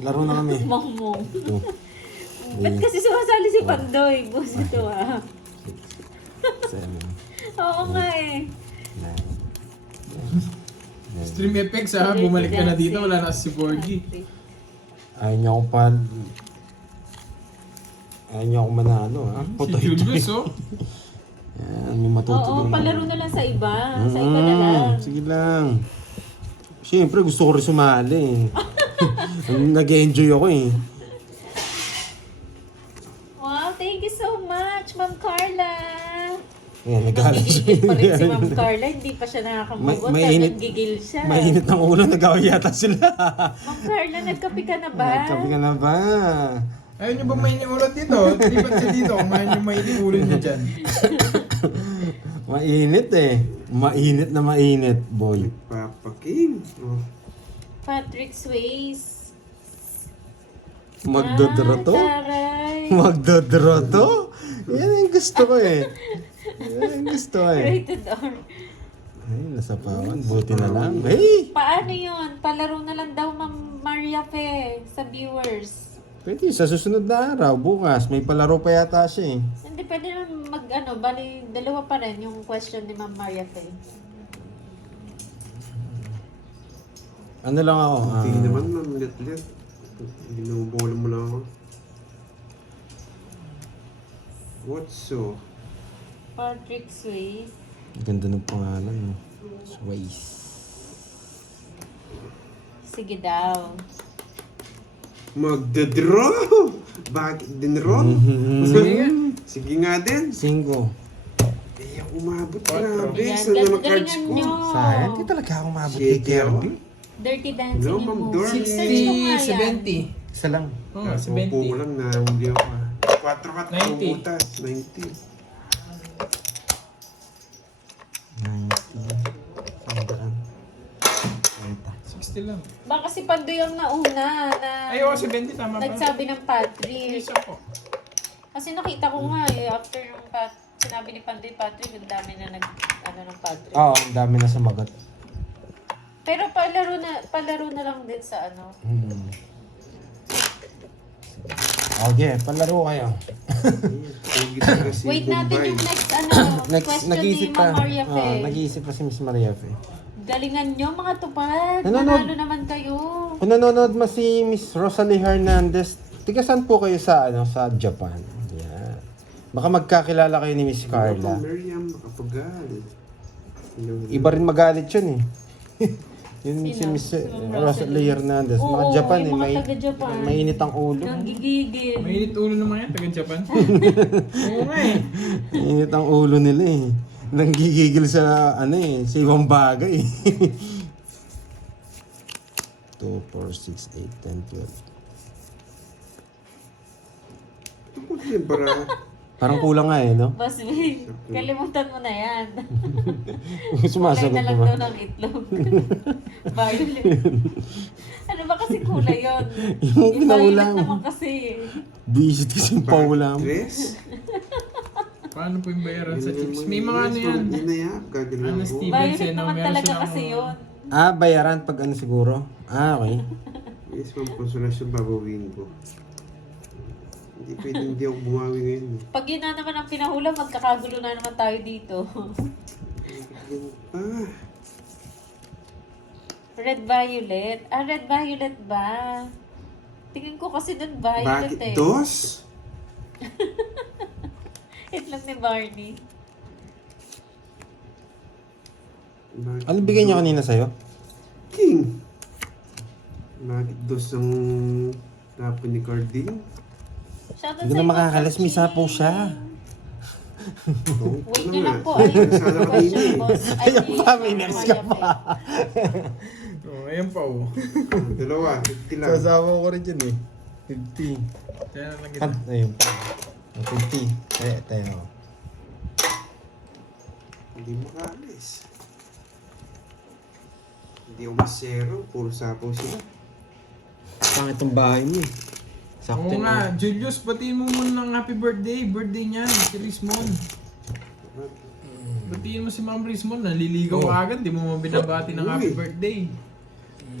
Laro na kami. Mongmong. Ito. Ba't kasi sumasali si Pandoy? Boss ito ah. 7, Oo nga eh. 9. Stream effects ha, bumalik ka na dito, wala na si Borgie. Ayaw niya akong Ayaw niya akong manalo, ha? Si Julius, oh. Yan, may matutunan. Oo, palaro na lang sa iba. Sa iba na lang. Sige lang. Siyempre, gusto ko rin sumali. Nag-enjoy ako eh. Wow, thank you so much, Ma'am Carla. Ayan, nag-alas Nagigigil pa rin si Ma'am Carla. Hindi pa siya nakakamugot. Mainit. Nagigil siya. Mainit ang ulo, nag-away yata sila. Ma'am Carla, nagkape ka na ba? Nagkape ka na ba? Ayaw niyo ba mainit ulo dito? Lipat siya dito kung ayaw niyo mainit ulo niya dyan. Mainit eh. Mainit na mainit, boy. Papa King. Oh. Patrick Swayze. Magdodro to? Taray. Magdodro to? Yan ang gusto ko eh. Yan ang gusto ko eh. Rated R. Ay, nasa pawan. Buti na lang. Hey! Paano yun? Palaro na lang daw, Ma'am Maria Fe, sa viewers. Pwede, sa susunod na araw, bukas, may palaro pa yata siya eh. Hindi, pwede naman bali, dalawa pa rin yung question ni Ma'am Maria Fe. Ano lang ako? Hindi naman ulit-ulit. Binubola mo lang ako. What's so? Patrick Swayze. Ganda ng pangalan mo. Swayze. Sige daw. Magdadraw! Bakit din ron? Sige nga. Sige nga din. 5. Eh, umabot. Quatro. Grabe. Ayan, Saan na cards galingan ko? nyo. Sayang, hindi talaga ako mabot kay Shit, Kirby. Dirty Dancing No, yung Ma'am movie. Dor. Search ko nga yan. 70. Isa lang. Oo, Upo 70. lang na huli ako. 4 kat 90. butas. 90. 90. Sandaan. 60 lang. Baka si Pandoy ang nauna na Ay, oo, 70 tama pa. nagsabi ng Patrick. Isa ko. Kasi nakita ko nga eh, after yung sinabi ni Pandoy Patrick, ang dami na ng Patrick. Oo, ang dami na sumagot. Pero palaro na lang din sa ano. Okay, palaro kayo. Wait natin yung next Next, question ni nag-iisip pa. Ma'am Maria Fe. Nag-iisip pa si Miss Maria Fe. Galingan nyo mga tupad. Nanonood. Nanalo naman kayo. Kung nanonood mo si Miss Rosalie Hernandez, tiga saan po kayo sa Japan? Yeah. Baka magkakilala kayo ni Miss Carla. Miriam, makapagal. Iba rin magalit yun eh. Yun si Sino? Miss Si Ma'am Rosalie Hernandez. Mga Oo, Japan yung eh. mga taga-Japan. Mainit ang ulo. Nanggigigil. Mainit ulo naman yan, taga Japan. Oo nga eh. Mainit ang ulo nila eh. Nanggigigil sa sa ibang bagay. 2, 4, 6, 8, 10, 12. Para Parang kulang nga eh, no? Boss Vic, kalimutan mo na yan. Sumasagot Kulay na lang naman. daw ng itlog. Violet. Ano ba kasi kulay yun? Yung pinaulam. Violet naman kasi. Visit kasi yung paulam. dress. Paano po yung bayaran sa chips? May mga ano yan. Inayak, gagawin Ano, ako. Steve? Violet naman Meron talaga silang- kasi yun. Bayaran pag siguro? Okay. Yes, ma'am, konsolasyon babawin ko. Hindi ako bumawi ngayon. Pag yun na naman ang pinahula, magkakagulo na naman tayo dito. Ah, Red Violet. Red Violet ba? Tingin ko kasi dun Violet bakit eh. dos? Itlog ni Barney. Bakit Ano bigay niya kanina sa'yo? King. Bakit dos ang tapon ni Carding? Shoutout Hindi sa na iyo, makakalas, may Coach sapo King. siya. Wait nyo lang po. Ayun yung Sana question, kanina boss. Ay, Ayun pa, may Ma'am next ka Maria pa. Oo, ayan pa oh. Dalawa, 50 lang. Sasama ko rin dyan eh. 50. Kaya na lang kita. Ayun pa. 50. Tayo. Hindi makaalis. Hindi ako masero. Puro sapo sila. Pangit ang bahay mo eh. Sakto Oo yun, nga, ah. Julius, batiin mo muna ng happy birthday. Birthday niya, si Rismon. Batiin mo si Ma'am Rismon, naliligaw Oh. agad, di mo binabati ng happy Uy. birthday.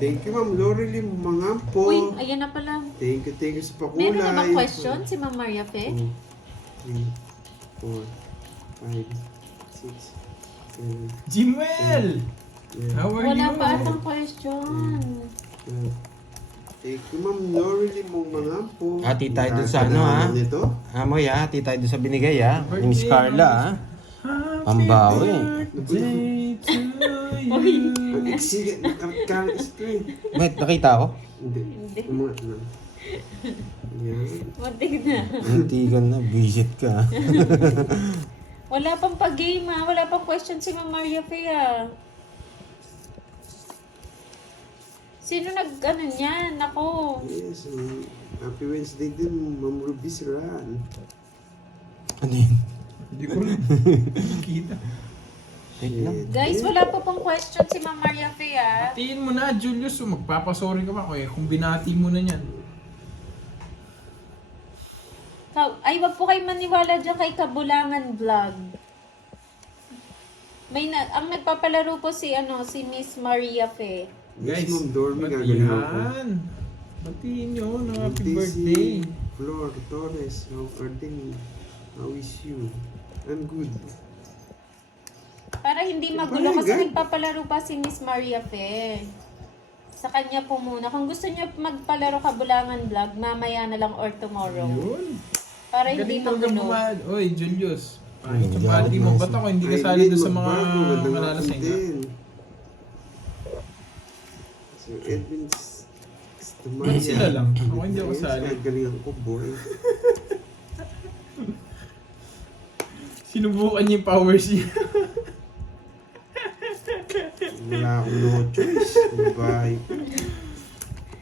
Thank you, Ma'am Lorelie Mangampo. Uy, ayan na pala. Thank you sa pakulay. Meron na bang question si Ma'am Maria Fe? 2, 3, 4, 5, 6, 7, Jimwell! 8, How are Wala you? pa atang question. 12. Thank you, Ma'am Lorelie Mangampo. Hati tayo dun sa ano, ha? Nito? Amoy ha, hati tayo doon sa binigay ha. Ni Miss Carla ha. Pambawi. Day to you. Uy, Ang exigit ng characters ko eh. Wait, nakita ko? Hindi. Hindi. Umangat na. Yan. matig na. Muntikan na, visit ka. Wala pang pag-game ha. Wala pang question si Ma'am Maria Fe ha. Sino ano niyan? Ako. Yes. Happy Wednesday din, Ma'am Ruby Siran. Ano yun? Hindi ko rin nakikita. Wait lang. Guys, wala pa pang question si Ma'am Maria Fe ha. Tiin mo na, Julius. Magpapasorry ka pa kung binati mo na yan. Ay, wag po kayo maniwala dyan kay Kabulangan Vlog. Ang nagpapalaro po si Miss Maria Fe. Yes, Ma'am Dormy, batihan. gagawin ako. Batiin nyo ng happy Daisy birthday. Flor Torres, how are they? How is you? I'm good. Para hindi magulo kasi Barangay. nagpapalaro pa si Miss Maria Fe. Sa kanya po muna. Kung gusto niyo magpalaro Kabulangan Vlog, mamaya na lang or tomorrow. Yun. Para hindi Galing talaga magulo. bumad. Oy, Julius. Pahit Ay, yung bati mo. Ba't ako hindi kasali doon sa mga Magandang malalasing hapon ka? din. So, Edwin Stamaya. Sila lang. Ako hindi ako kasali. Galingan ko, boy. Sinubukan niya yung powers niya. Wala akong no choice. Bye.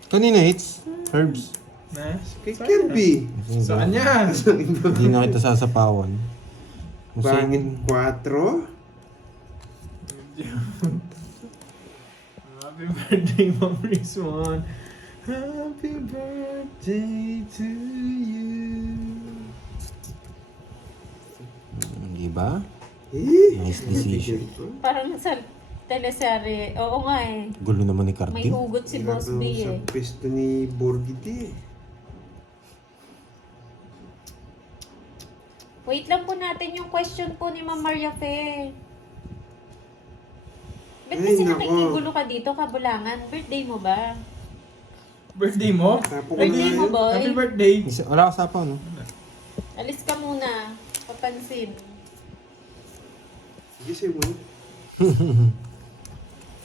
Kanina hits? Herbs. Na? Kay Kirby. Sa kanya. Hindi na kita sasapawan. Pangit Musing, 4. Happy birthday, Ma'am Rizwan. Happy birthday to you. di ba? Eh? Nice decision. Parang sa teleserye. Oo nga eh. Gulo naman ni May Cardin. hugot si Boss B Sa eh. pwesto ni Borgiti. Wait lang po natin yung question po ni Ma'am Maria Fe. Ba't Ay, kasi nako. nakikigulo ka dito, Kabulangan? Birthday mo ba? Birthday mo? Tapo ko Birthday mo, na. boy? Happy birthday. Wala ka sapaw, no? Alis ka muna. Papansin. Sige, say mo.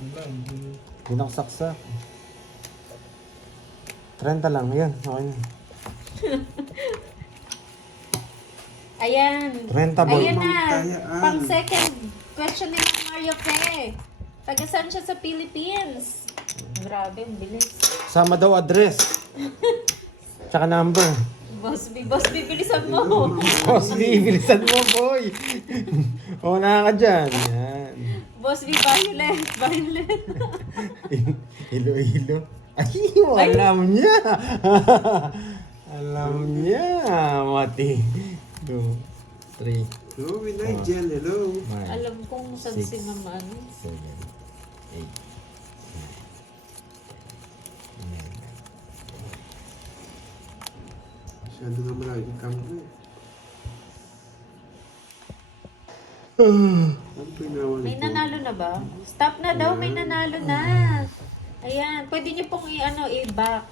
Hindi na saksak. 30 lang, yan. Okay na. Ayan. 30 boy. Ayan na. Mamtayaan. Pang second question ni Ma'am Maria Fe. Taga saan siya sa Philippines? Grabe, ang bilis. Sama daw address. Tsaka number. Boss B, bilisan mo. Boss, bilisan mo, boy. Una ka dyan. Yan. Boss B, violent. Hilo. Ay, alam niya. Alam niya. Mati. 2, 3, Hello, Nigel. Hello. 5, Alam kong saan Six. si Mama. 7, 8, 9. Masyado nga malayo yung camera. Ano po yung nawan May ito? nanalo na ba? Stop na daw, may nanalo na. Ayan, pwede niyo pong i-back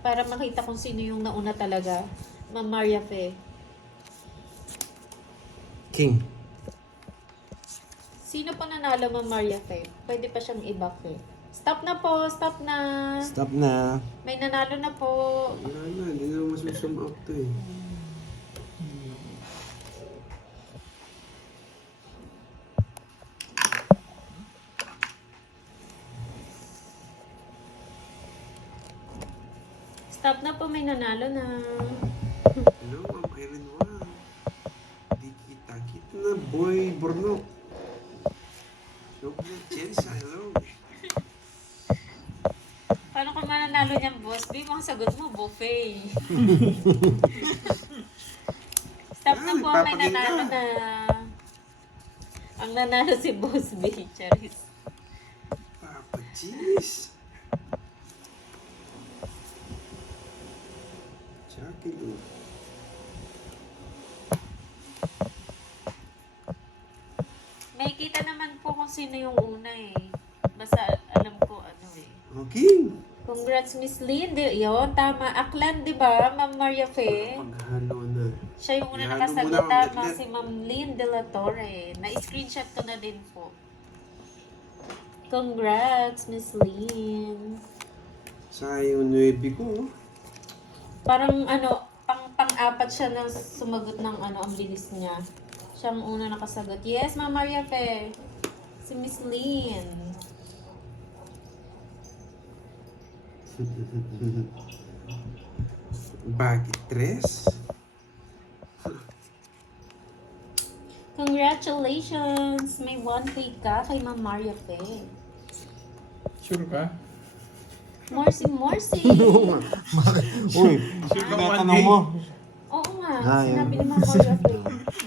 para makita kung sino yung nauna talaga. Ma'am Maria Fe. King. Sino pa nanalo, Ma'am Maria Fe? Pwede pa siyang i-back eh. Stop na po, stop na. Stop na. May nanalo na po. Wala na, hindi na masusum up to eh. Stop na po, may nanalo na. Hello, Ma'am Irene Juan. Di kita na, boy Borno. Hello, Chensa, hello. Paano ka mananalo niyan, boss? Di mo ang sagot mo, buffet. Stop na po, may nanalo na. Ang nanalo si Boss B, Charis. Papa Cheese. Jackie Lou. May kita naman po kung sino yung una eh. Basta alam ko ano eh. Okay. Congrats, Miss Lynn. Yun, tama. Aklan, di ba, Ma'am Maria Fe? Maghalo na. Siya yung una Ihalo nakasagot, mo na, tama, Ma'am si Ma'am Lynn de la Torre. Na-screenshot ko na din po. Congrats, Miss Lynn. Sayang 9 ko. Parang ano, pang-apat siya na sumagot ng ano, ang bilis niya. Siya ang una nakasagot. Yes, Ma'am Maria Fe. Si Miss Lynn. Bakit 3? Congratulations! May 1K ka kay Ma'am Maria Fe. Sure ka? Morsi, Morsi! Uy, Sure ka tinatanong 1K? mo. Oo nga, Ah, sinabi yun. ni Ma'am Maria Fe.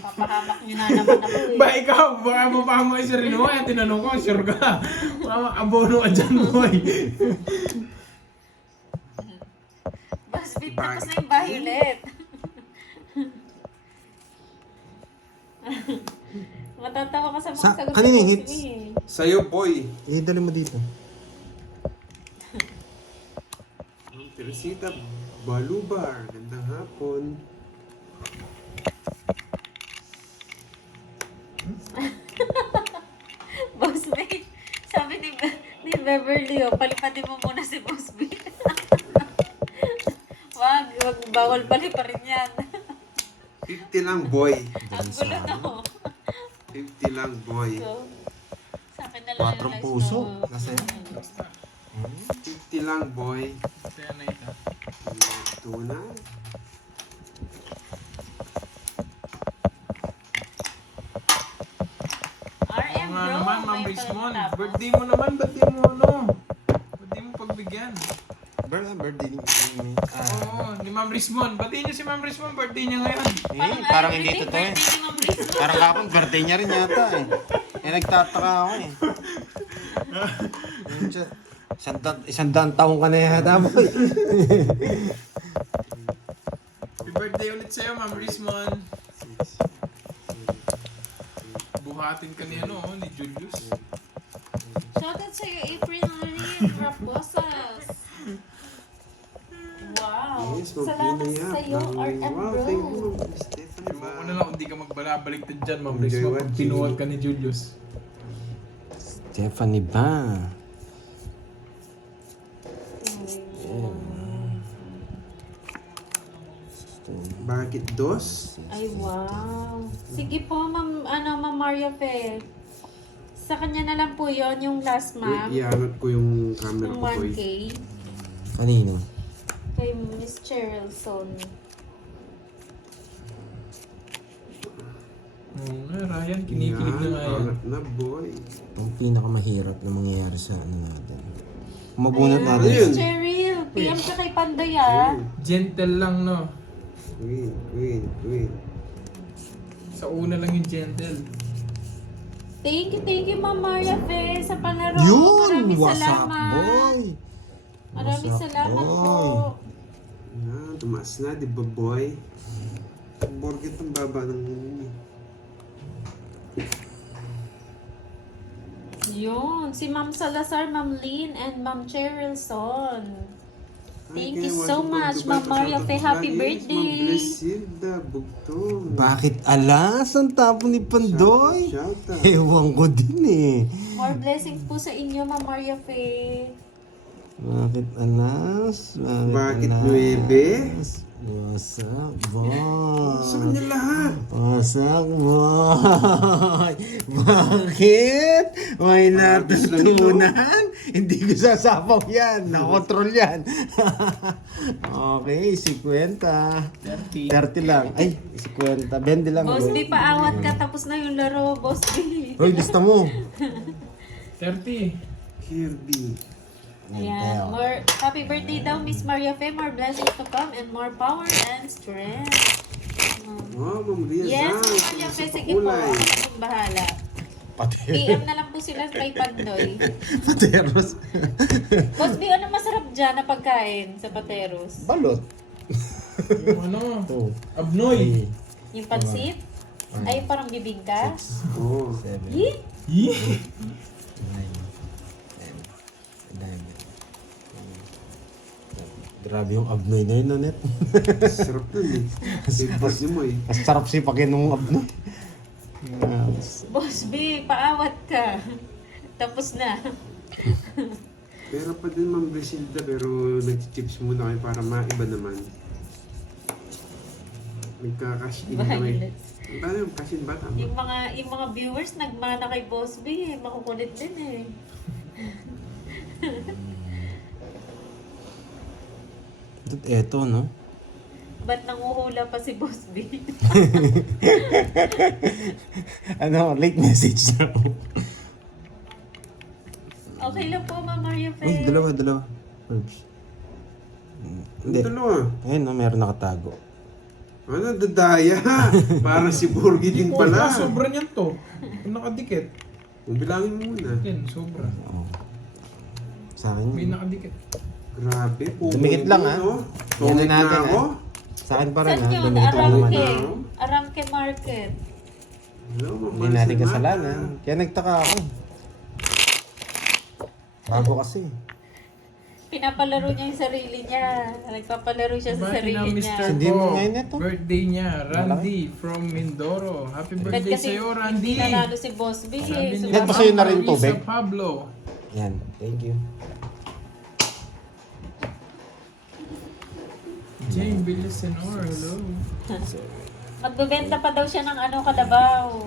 Papahamak niyo na naman ako eh. Ba ikaw, baka mo pa mo isa rin mo. Kaya tinanong ko, sure ka? Baka abono ka dyan, boy. Basbit, tapos na yung violet. Matatawa ka sa mga Sa- sagot kanina ni hits? Boss B. Sa'yo, boy. Dali mo dito. Ang Teresita Balubar. Gandang hapon. Boss B, sabi ni Beverly, oh, palipatin mo muna si Boss B. wag, bawal paliparin yan. 50 lang, boy. Ang gulo na oh. 50 lang, boy. So, sa akin na lang Patrong yung puso. live Kasi, 50 lang, boy. Kaya na ito. Tunay. RM Oo nga bro, naman, Ma'am may Rismon. pagtapos. Birthday mo naman, ba't di mo ano? Ba't di mo pagbigyan? birthday ni Oo, ni Ma'am Rismon. Batiin niyo si Ma'am Rismon, birthday niya ngayon. parang ay, hindi birthday- totoo eh. birthday ni Ma'am Riz. Parang kapon, birthday niya rin yata eh. Nagtataka ako eh. Isang daang taong ka na yata, boy. Happy birthday ulit sa'yo, Ma'am Rismon. Buhatin ka ni ano, ni Julius. Shoutout sa'yo, April Marie Raposas. Wow. Yes, Salamat magpinaya. sa'yo, RM Wow, bro. thank you, Ma'am Stephanie. Ewan ko na lang kung di ka magbalabaliktad dyan, Ma'am Enjoy Rismon, pag watching. pinuwag ka ni Julius. Stephanie ba? Bakit 2? Ay, wow. Sige po, Ma'am Maria Fe. Sa kanya na lang po yon yung last, ma'am. Wait, iangat ko yung camera Yung ko, boy. 1K. Kanino? Kay Miss Cheryl Son. Oo nga, Ryan, kinikilig na nga yan. Angat na, boy. Ang pinakamahirap na mangyayari sa ano natin. Mabunot Ayan, natin. Ayun. Miss Cheryl, PM ka kay Panday ah. Gentle lang, no? Queen. Sa una lang yung gentle. Thank you, Ma'am Maria Fe, sa panaro. Yun! Maraming What's up, salamat. boy? Maraming What's up, salamat po. boy? Tumaas na, di ba, boy? Borget ang baba ng Yun, si Ma'am Salazar, Ma'am Lynn, and Ma'am Cheryl Son. Thank you so much, Ma'am Maria Fe. Happy birthday. Ma'am Blesilda, bugtong. Bakit alas ang tapo ni Pandoy? Shout out. Ewan ko din eh. More blessings po sa inyo, Ma'am Maria Fe. Bakit alas? Bakit alas? What's up, boy? Sa kanya lahat. What's up, boy? Bakit? May natutunan? Hindi ko sasapaw yan. Nakontrol yan. Okay, 50. 30 lang. Ay, 50. 20 lang. Boss boy. B, paawat ka. Tapos na yung laro, Boss B. Roy, gusto mo? 30. Kirby. Ayan. More, happy birthday daw, Miss Maria Fe. More blessings to come and more power and strength. Wow, Ma'am Ria. Yes, Miss Maria Fe. Sige po. Ako na pong bahala. PM na lang po sila kay Pandoy. Pateros. Boss B, ano masarap dyan na pagkain sa Pateros? Balot. Yung ano, 2, abnoy. 3, Yung pansit? Ay, yung parang bibingka? 6, Oo. 7, Yee! 9. 9, 10, 11. Grabe yung abnoy na yun, Nonet. Sarap nun eh. Favorite niyo mo eh. Mas sarap sipakin nung abnoy. Boss B, paawat ka. Tapos na. Pero pa din Ma'am Brisilda, pero nag-chips muna kayo para maiba naman. Nagka-cash in kami. Violet. Paano yung cash in ba? Tama? Yung mga viewers nagmana kay Boss B, makukulit din eh. Eto, no? Ba't nanguhula pa si Boss B? Ano, late message na. Okay lang po, Ma'am Maria Fe. Uy, dalawa. Herbs. Hindi. Ang dalawa. Ayun, no, meron nakatago. Ano, dadaya? Parang si Borgi din pala. Sobra niyan to. Kung nakadikit. Bilangin mo muna. Yan, sobra. Oo. Sa akin, May nakadikit. Grabe, dumikit lang, ha? No? Yan Tumig na na natin, ako. ha? Sa akin pa rin, Saan ha? yun? Dumikit lang naman. Arangke. naman. Arangke Market. Hello, Hindi natin kasalanan. Kaya nagtaka ako. Bago kasi. Pinapalaro niya yung sarili niya. Nagpapalaro siya sa Bati sarili na niya. Mr. Hindi mo Bo. ngayon ito. Birthday niya, Randy from Mindoro. Happy Ba't birthday kasi sa'yo, hindi Randy. nanalo si Boss B Sabi eh. ni Yan, pasa'yo na rin Marisa tubig. Pablo. Yan, thank you. Jane Villasenor, hello. Magbebenta pa daw siya ng ano kalabaw.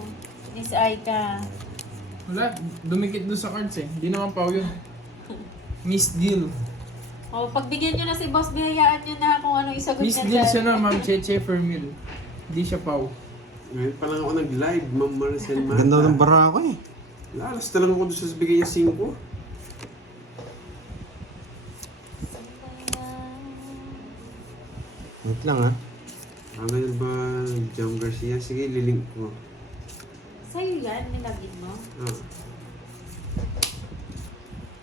Miss Aika. Wala, dumikit doon sa cards eh. Hindi naman pa yun. Miss Deal. O, pagbigyan nyo na si Boss B, hayaan nyo na kung ano isagot Miss niya Deal dyan. siya na, Ma'am Cheche Fermil. Hindi siya pau. Ngayon pa lang ako nag-live, Ma'am Maricel Mata. Ganda ng bara ko eh. Lalas na lang ako doon sa bigay niya 5. Wait lang, ha? Ganyan ba, Jam Garcia? Sige, lilink ko. Sa'yo yan, nilagin mo. Ah.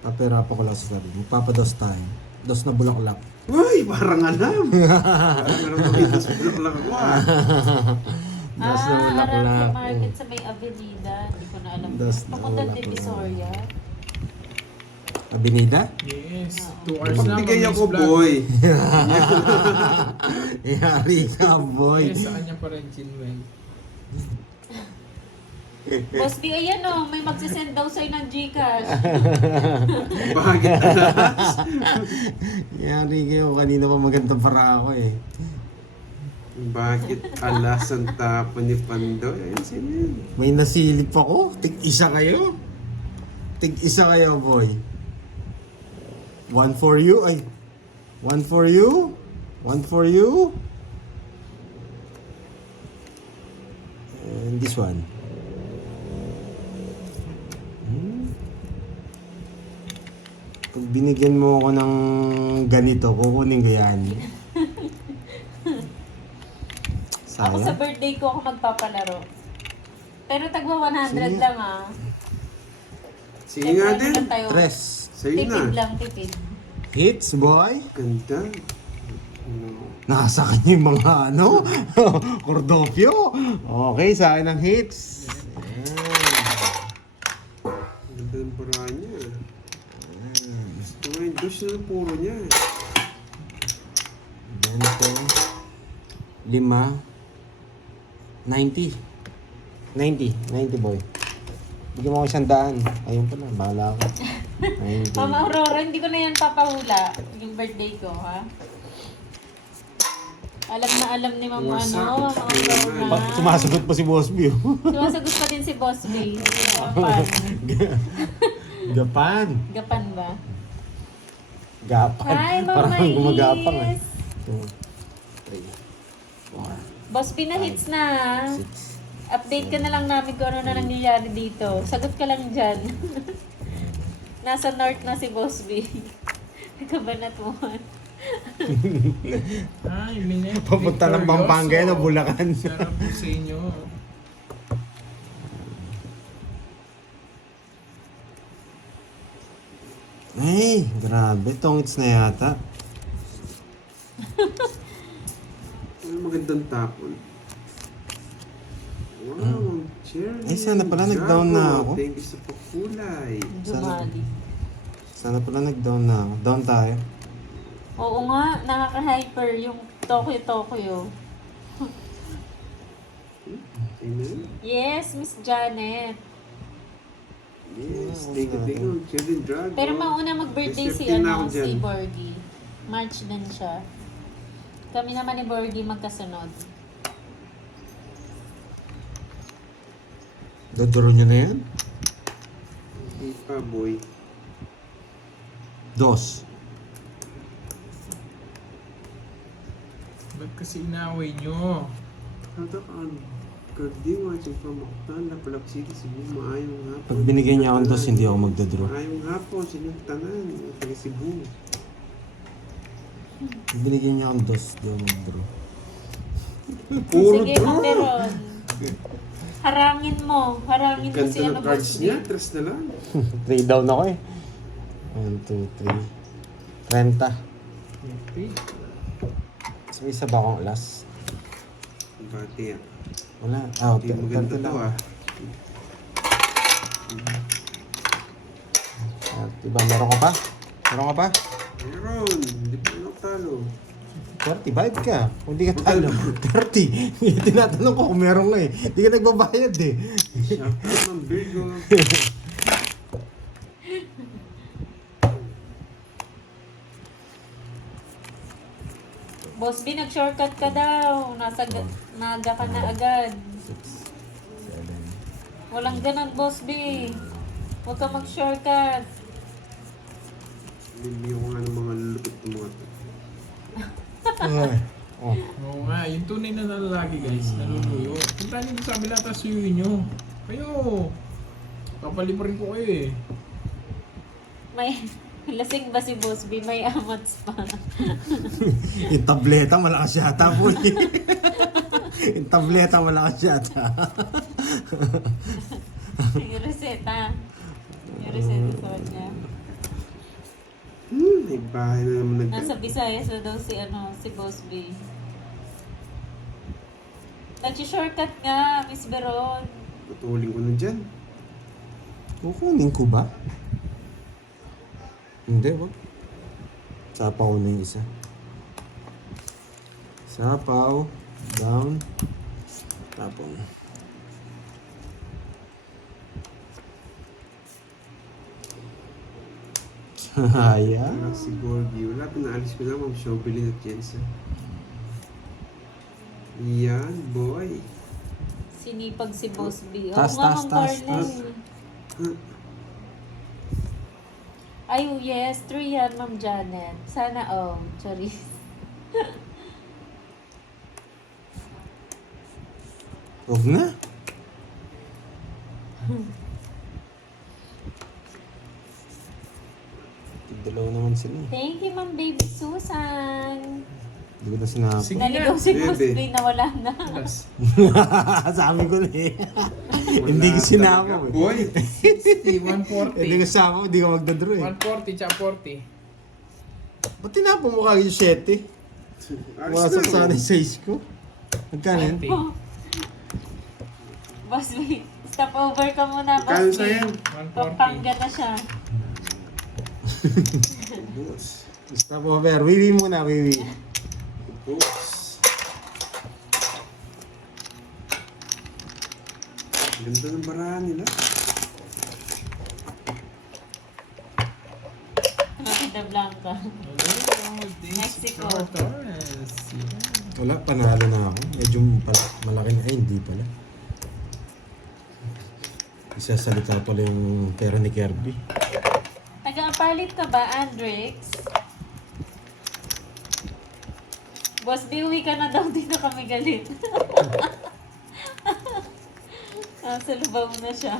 Papera pa ko lang sa sarili. Magpapados tayo. Dos na bulaklak. Uy, parang alam! Parang meron makita sa bulak lang ako ah. Dos na Arangke bulaklak. Market sa may Avenida. Hindi ko na alam. Das na Papunta bulaklak. Divisoria. Abinida? Yes, 2 hours na, Magbigay Ma'am ako, Miss Vlog. boy. Yari ka, boy. Yes, sa kanya pa rin, Chinwell. Boss B, ayan o, may magsisend daw sa'yo ng Gcash. Bakit alas? Yari kayo. Kanina pa magandang para ako eh. Bakit alas ang tapon ni Pandoy? Ayun, sino yun? May nasilip ako. Tig-isa kayo. Tig-isa kayo, boy. One for you. Ay. One for you. One for you. And this one. Pag binigyan mo ako ng ganito, kukunin ko yan. Ako sa Sayang. birthday ko ako magpapalaro. Pero tagwa 100 Sige. lang ah. Sige nga Siyempre, din. ano tayo? Tres. Sa'yo Tipid na. lang, tipid. Hits, boy. Ganda. Ano? Nasa kanya yung mga ano, kordopyo. Okay, sa akin ang hits. Ganda ng paraan niya. Gusto nga yung dos na puro niya. 20, 5, 90. 90 boy. Bigyan mo ako 100. Ayun pala, bahala ako. 90. Mama Aurora, hindi ko na yan papahula. Yung birthday ko, ha? Alam na alam ni Mama Wasak. ano, Mama Aurora. Sumasagot pa si Boss Bio. Sumasagot pa din si Boss B. Gapan. Gapan. Gapan ba? Gapan. Hi, Mama Parang gumagapang eh. Is. 2, 3, 4, Boss B na hits na. 6. Update ka na lang namin kung ano na nangyayari dito. Sagot ka lang dyan. Nasa north na si Boss B. Kabanatuan. Ay, Minette. Papunta ng Victorioso. Pampanga yan o Bulacan. Sarap po sa inyo. Ay, grabe. Tongits na yata. Ay, magandang tapon. Wow, Cherry. Ay, sana pala nag-down na Bravo. ako. Thank you sa pakulay. Jumali. Sana pala nag-down na ako. Down tayo. Oo nga, nakaka-hyper yung Tokyo. Amen. Yes, Miss Janet. Yes, thank you, Cherry Dragon. Pero mauna mag-birthday si, May 15 na ako dyan. si Borgie. March din siya. Kami naman ni Borgie magkasunod. Dodoro nyo na yan? Hindi pa, boy. Dos. Ba't kasi inaway nyo? Hatakaan. Kagdi watching from Octan, Lapalap City, Cebu, maayong hapon. Pag binigay niya akong dos, hindi ako magdodro. Maayong hapon, sa inyong tanan, taga Cebu. Pag binigay niya akong dos, hindi ako magdodro. Puro Sige, draw. Manderon. Harangin mo si Ganda ano, ng cards Boss niya, B. tres na lang. 3 down ako eh. 1, 2, 3. 30. Okay. So, isa ba akong last? Bati ah. Wala. Ah, Hindi maganda to ah. Diba, meron ka pa? Meron ka pa? Meron, hindi pa ako talo. 30, bayad ka. Kung di ka talo, 30. Tinatanong ko kung meron ka eh. Di ka nagbabayad eh. Shoutout ng Virgo. Boss B, nag-shortcut ka daw. Naga ka na agad. 6, 7. Walang ganun, Boss B. Huwag ka mag-shortcut. Bibigyan ko nga ng mga lulupit ng mga to. Ay. Oh. Oo nga, yung tunay na lalaki guys, naluluyo. Punta niyo sa kabila, tapos suyuin nyo. Kayo, papaliparin ko kayo eh. May lasing ba si Boss B? May amats pa. Yung tableta, malakas yata po eh. Yung tableta, malakas yata. Yung reseta. Yung reseta sa kanya. May bahay na naman Nasa Visayas na daw si Boss B. Nag-shortcut nga, Miss Veron. Patuloy ko na dyan. Kukunin ko ba? Hindi, wag. Sapaw na yung isa. Sapaw. Down. Tapon. Haya. Wala si Gorgie. Wala, pinaalis ko na, Ma'am Shobelin at Jensen. Yan, boy. Sinipag si Boss B. Oo Tas, nga, tas, Ma'am tas, Carlin. Ay, yes. 3 yan, Ma'am Janet. Sana, Charis. Huwag na. Dalawa naman sila. Thank you, Ma'am Baby Susan. Hindi ko na sinabi. Sige Naligaw nga. si Boss Bebe. B na wala na. Plus. Sabi ko na eh. Hindi ko sinama talaga, eh. boy. 140. Hindi ko sinama, hindi ko magdadro eh. 140 tsaka 40. Ba't tinapon mo kagad yung 7? Wasak sana yung 6 ko. Magkano yun? 20. Boss B, stop over ka muna, Kano Boss sa B. yan? 140. Pampanga na siya. Boss. Stop over. Wiwi muna, wiwi. Boss. Ganda ng barahan nila. Maganda Blanca. Mexico. Wala, panalo na ako. Medyo malaki na. Ay, hindi pala. Isasalita pala yung pera ni Kirby. Taga-palit ka ba, Andrix? Boss B, uwi ka na daw. Dito kami galit. Sa lubaw na siya.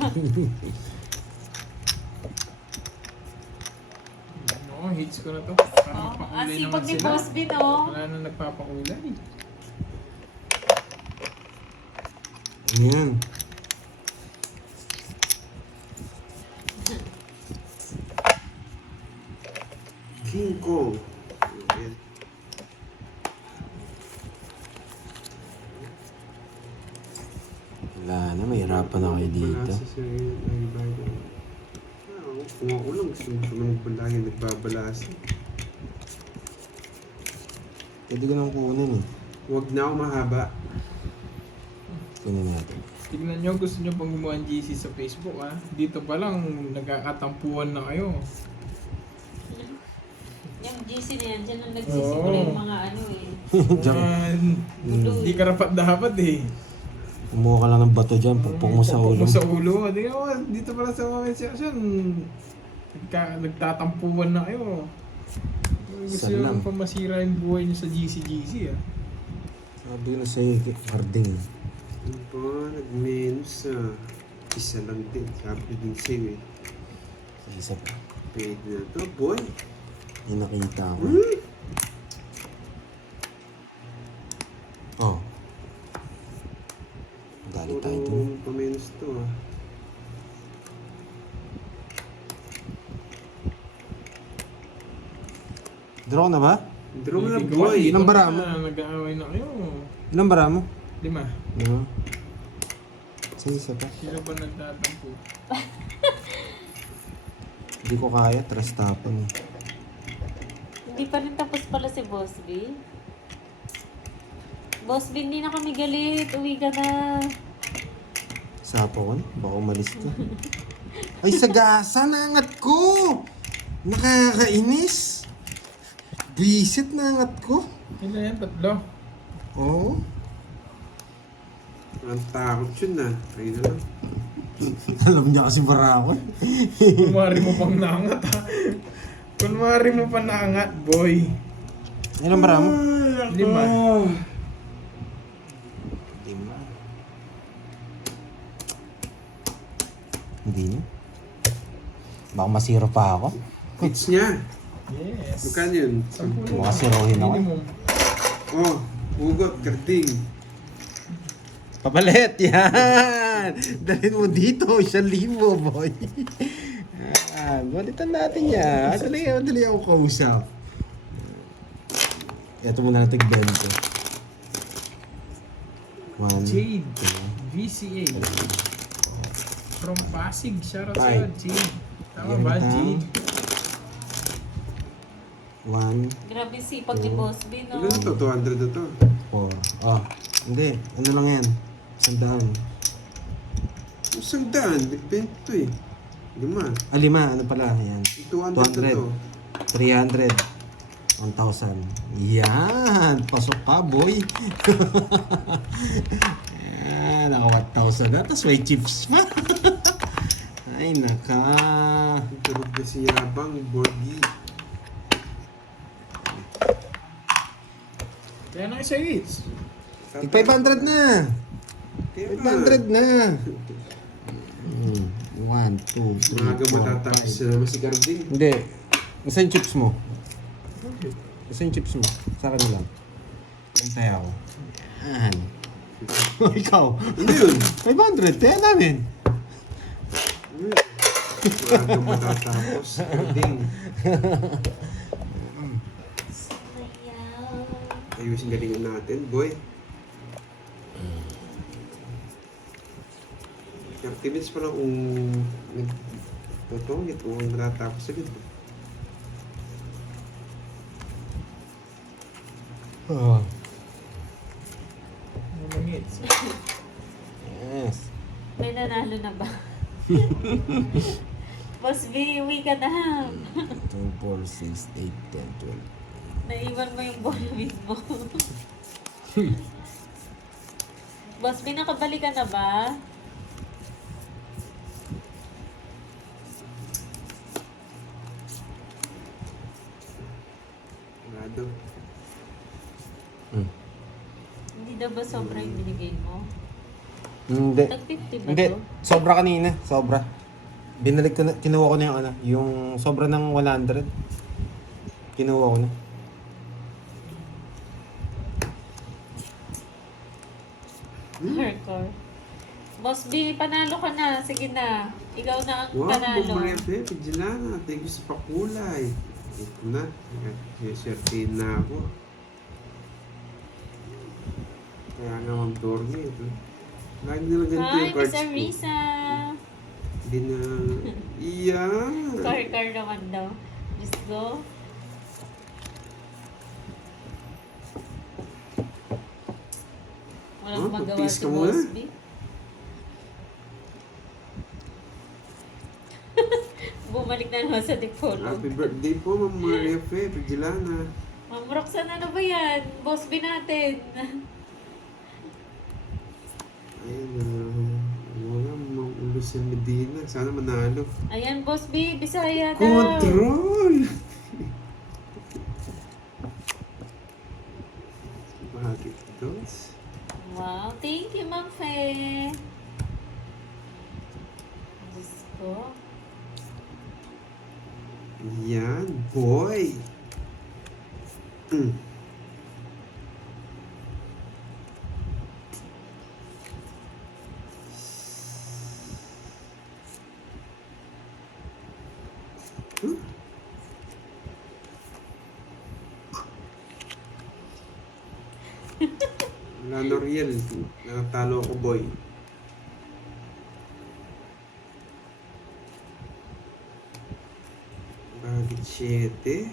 No, hits ko na to. Parang Ang pakulay sipag naman ni sila. Boss B, no? Wala nang nagpapakulay. Ano yan? King Kong. Ayan. Wala na, mahirapan na kayo dito. Wala sa sa'yo, nagbabago. Kung ako lang, gusto mo magbalaya, nagbabalasa. Pwede ko nang kunin eh. Huwag na ako mahaba. Kunin natin. Tignan nyo, gusto nyo pang gumawa ng GC sa Facebook ha. Dito pa lang, nagkakatampuan na kayo. Yung GC na yan, dyan ang nagsisimula yung mga ano eh. Man, hindi karapat dapat eh. Kumuha ka lang ng bato dyan, pupok mo sa ulo. Pupok mo sa ulo. Tingnan mo, dito pala sa comment section, nagtatampuan na kayo. Gusto Saan nyo lang? pa masira yung buhay nyo sa GC ah. Sabi ko na sa'yo, Harding. Ano ba, nag-menus isa lang din. Sabi ko din sa'yo eh. Sa isa pa. Pwede na to, boy. Yung nakita ko. Hmm? Oh. Dali tayo dun. Puro pamenos to ah. Draw na ba? Draw na Hindi boy. dito Ilang bara na, mo? Nag-aaway na kayo. Ilang bara mo? 5. Ano? Sa isa pa. Sino ba nagtatampo? Hindi ko kaya, trust tapan eh. Hindi pa rin tapos pala si Boss B. Boss B, hindi na kami galit. Uwi ka na. Sapo ko na, baka umalis ka. Ay, sagasa, nangat ko! Nakakainis! Bisit nangat ko. Ilan yan? 3. Oo. Ang takot yun ah. Ayun na lang. Alam niya kasi barakon. Kunwari mo pang nangat ha. Kunwari mo pa nangat, boy. Ilang bara mo? 5. 5. Hindi na. Baka masiro pa ako. Pitch niya. Yes. Magkano yun? 10 Baka sirohin ako. Minimum. Oh, hugot, karding. Papalit! Yan! Dalhin mo dito, 1,000, boy. Yan, balitan natin yan. Madali ako kausap. Ito muna natin 20. 1, Jade. VCA. From Pasig. Shoutout Ay. sa'yo, Jade. Tama Yan ba, na. Jade? 1, Grabe sipag ni Boss B, no? Ilan to? 200 na to. 4. Oh, hindi. Ano lang yan? 100. 100. Nagbento to eh. 5. 5. Ano pala? Yan. 200 na to. 300. 1,000. Yan! Pasok ka, boy! Yan, naka 1,000 na. Tapos may chips pa. Ay, naka. Durog na si Yabang, Borgi. Kaya na isa hits. Tig 500 na! Kaya 500 na! 1, 2, 3, Maaga 4, matatapos siya naman si Karding. Hindi. Isa yung chips mo. Isa yung chips mo. Sa akin na lang. Antay ako. Yan. Ikaw. Ano yun? 500. Kaya namin. Maaga matatapos si Karding. Ayusin galingan natin, boy. 30 minutes pa lang kung nagtutungit o natatapos agad. Oh. Mga hits. Yes. May nanalo na ba? Boss B, uwi ka na. 2, 4, 6, 8, 10, 12. Naiwan mo yung bonus mo. Boss B, nakabalik ka na ba? Rado. Hindi daw ba sobra yung binigay mo? Hindi. Tag-50 ba Hindi. to? Sobra kanina. Sobra. Binalik ko na, kinuha ko na yung ano, yung sobra ng 100. Kinuha ko na. Hardcore. Boss B, panalo ka na. Sige na. Ikaw na ang Wow, panalo. bumarete. Pidyan na. Thank you sa pakulay. Ito na. Siyertiin na ako. Kaya naman Torni ito. Lagi nila ganito Hi, yung Miss cards ko. Arisa. Hindi na... Iyan! Car naman daw. Just go. Walang Oh, magawa mag-peace si ka muna. Boss B. Bumalik na naman sa Dipolo. Happy birthday po, Ma'am Maria Fe, Pagilana. Ma'am Roxanne, ano ba yan? Boss B natin. Ayun, wala, Ma'am Lucian Medina. Sana manalo. Ayan, Boss B, Bisaya daw. Control! Bakit dos? Wow, thank you, Ma'am Fe. Diyos ko. Yan, boy! Wala L'Oreal. Nakatalo ako, boy. Bakit 7?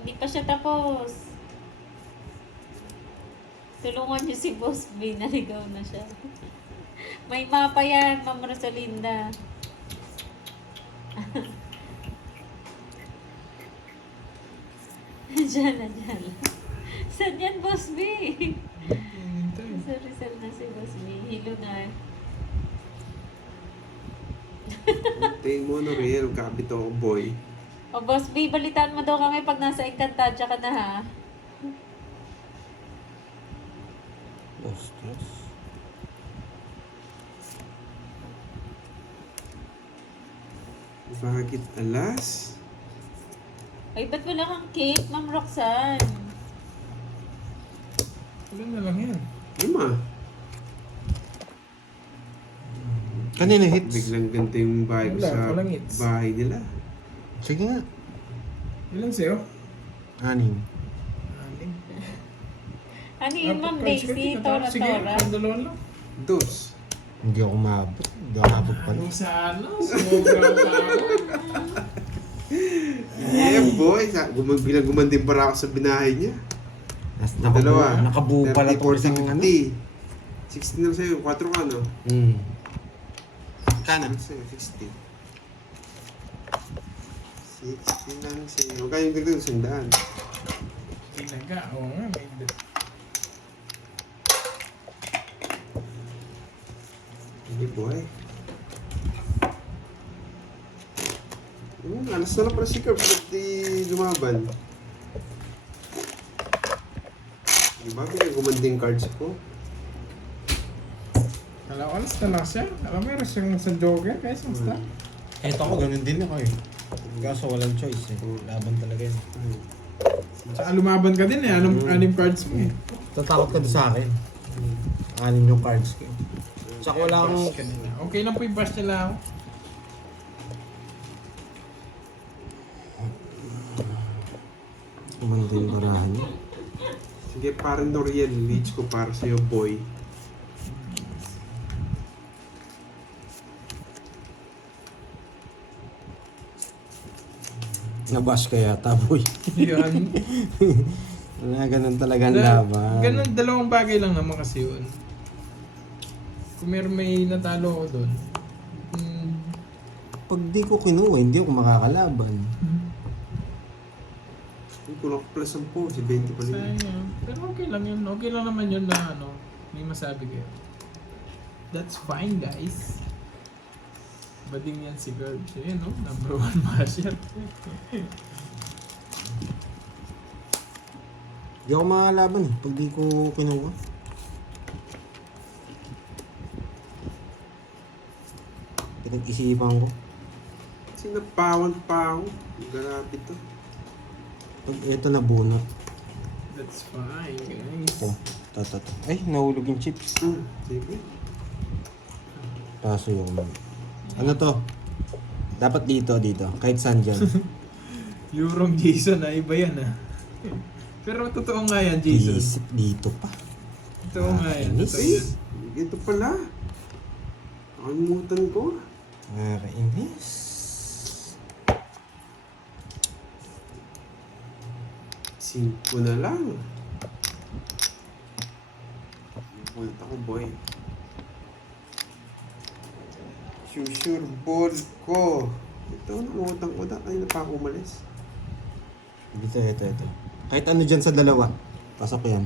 Hindi pa siya tapos. Tulungan niyo si Boss B, naligaw na siya. May mapa yan, Ma'am Rosalinda. Diyan na, dyan. Saan yan, Boss B? Hintay. Sa Rizal na si Boss B. Hilo na. Tayo mo, L'Oreal. Kapit ako, boy. O, Boss B, balitaan mo daw kami pag nasa Encantadia ka na, ha? Bastos. Bakit alas? Ay, ba't wala kang cake, Ma'am Roxanne? Ilan na lang yan? 5. Kanina hits. Biglang ganito yung bahay ko Wala, sa walang hits. bahay nila. Sige nga. Ilan sa'yo? 6. Anim. Ano yun, Ma'am Apat cards ka, Daisy? tika, tapos sige, Tora-tora. pang dalawan lang. 2. Hindi ako maabot. Hindi ako maabot pa. Ano sa ano? Sobra pa ako. Yeah, boy. Bilang gumanding para ako sa binahay niya. Dalawa. Nakabuo pala 30, itong isang 40, ano. 50. 16 na sa'yo. 4 ka, no? Kanan. Ano sa'yo? 60. 60 lang sa'yo. Huwag kayong dito sa 100. Tinaga, oo nga. May Hindi, boy. Alas na lang para si Curbs. Ba't di lumaban? Diba? Bilang gumanding cards ko. Kalawalas na lang siya. Alam mo, meron siyang sa Joker kaya sa stack. Eto ako, ganun din ako eh. Kaso walang choice eh. Laban talaga yun. Tsaka lumaban ka din eh. Anim cards mo eh. Tatakot ka doon sa akin. 6 yung cards ko. Tsaka wala akong... Bash ka nila. Okay lang po yung bash nila ako. Kumanda yung barahan niya. Sige, parang L'Oreal. Leech ko para sa'yo, boy. Nabash ka yata, boy. Yan. Wala, ganun talaga ang laban. Ganun, dalawang bagay lang naman kasi yun. Kung may natalo ako doon. Pag di ko kinuha, hindi ako makakalaban. Yung kulang plus 10, si 20 pa rin. Sayang. Pero okay lang yun. Okay lang naman yun na ano. May masabi kayo. That's fine, guys. Bading yan si Girl. Siya yun, no? Number 1 masher. Hindi ako makakalaban eh, pag di ko kinuha. Pinag-isipan ko. Sinapawan pa ako. Grabe to. Pag ito nabunot. That's fine, guys. Ito. Ay, nahulog yung chips. Sige. Paso yung... Ano to? Dapat dito. Kahit saan dyan. Eurong Jason na iba yan ah. Pero totoo nga yan, Jason. Isip dito pa. Totoo nga yan. Inis. Totoo yan. Ito pala. Nakalimutan ko. Nakakainis. Singko na lang. Bulit ako, boy. Sure ball ko. Ito, nakalimutan ko na. Kanina pa ako umalis. Ito. Kahit ano dyan sa dalawa. Pasok yan.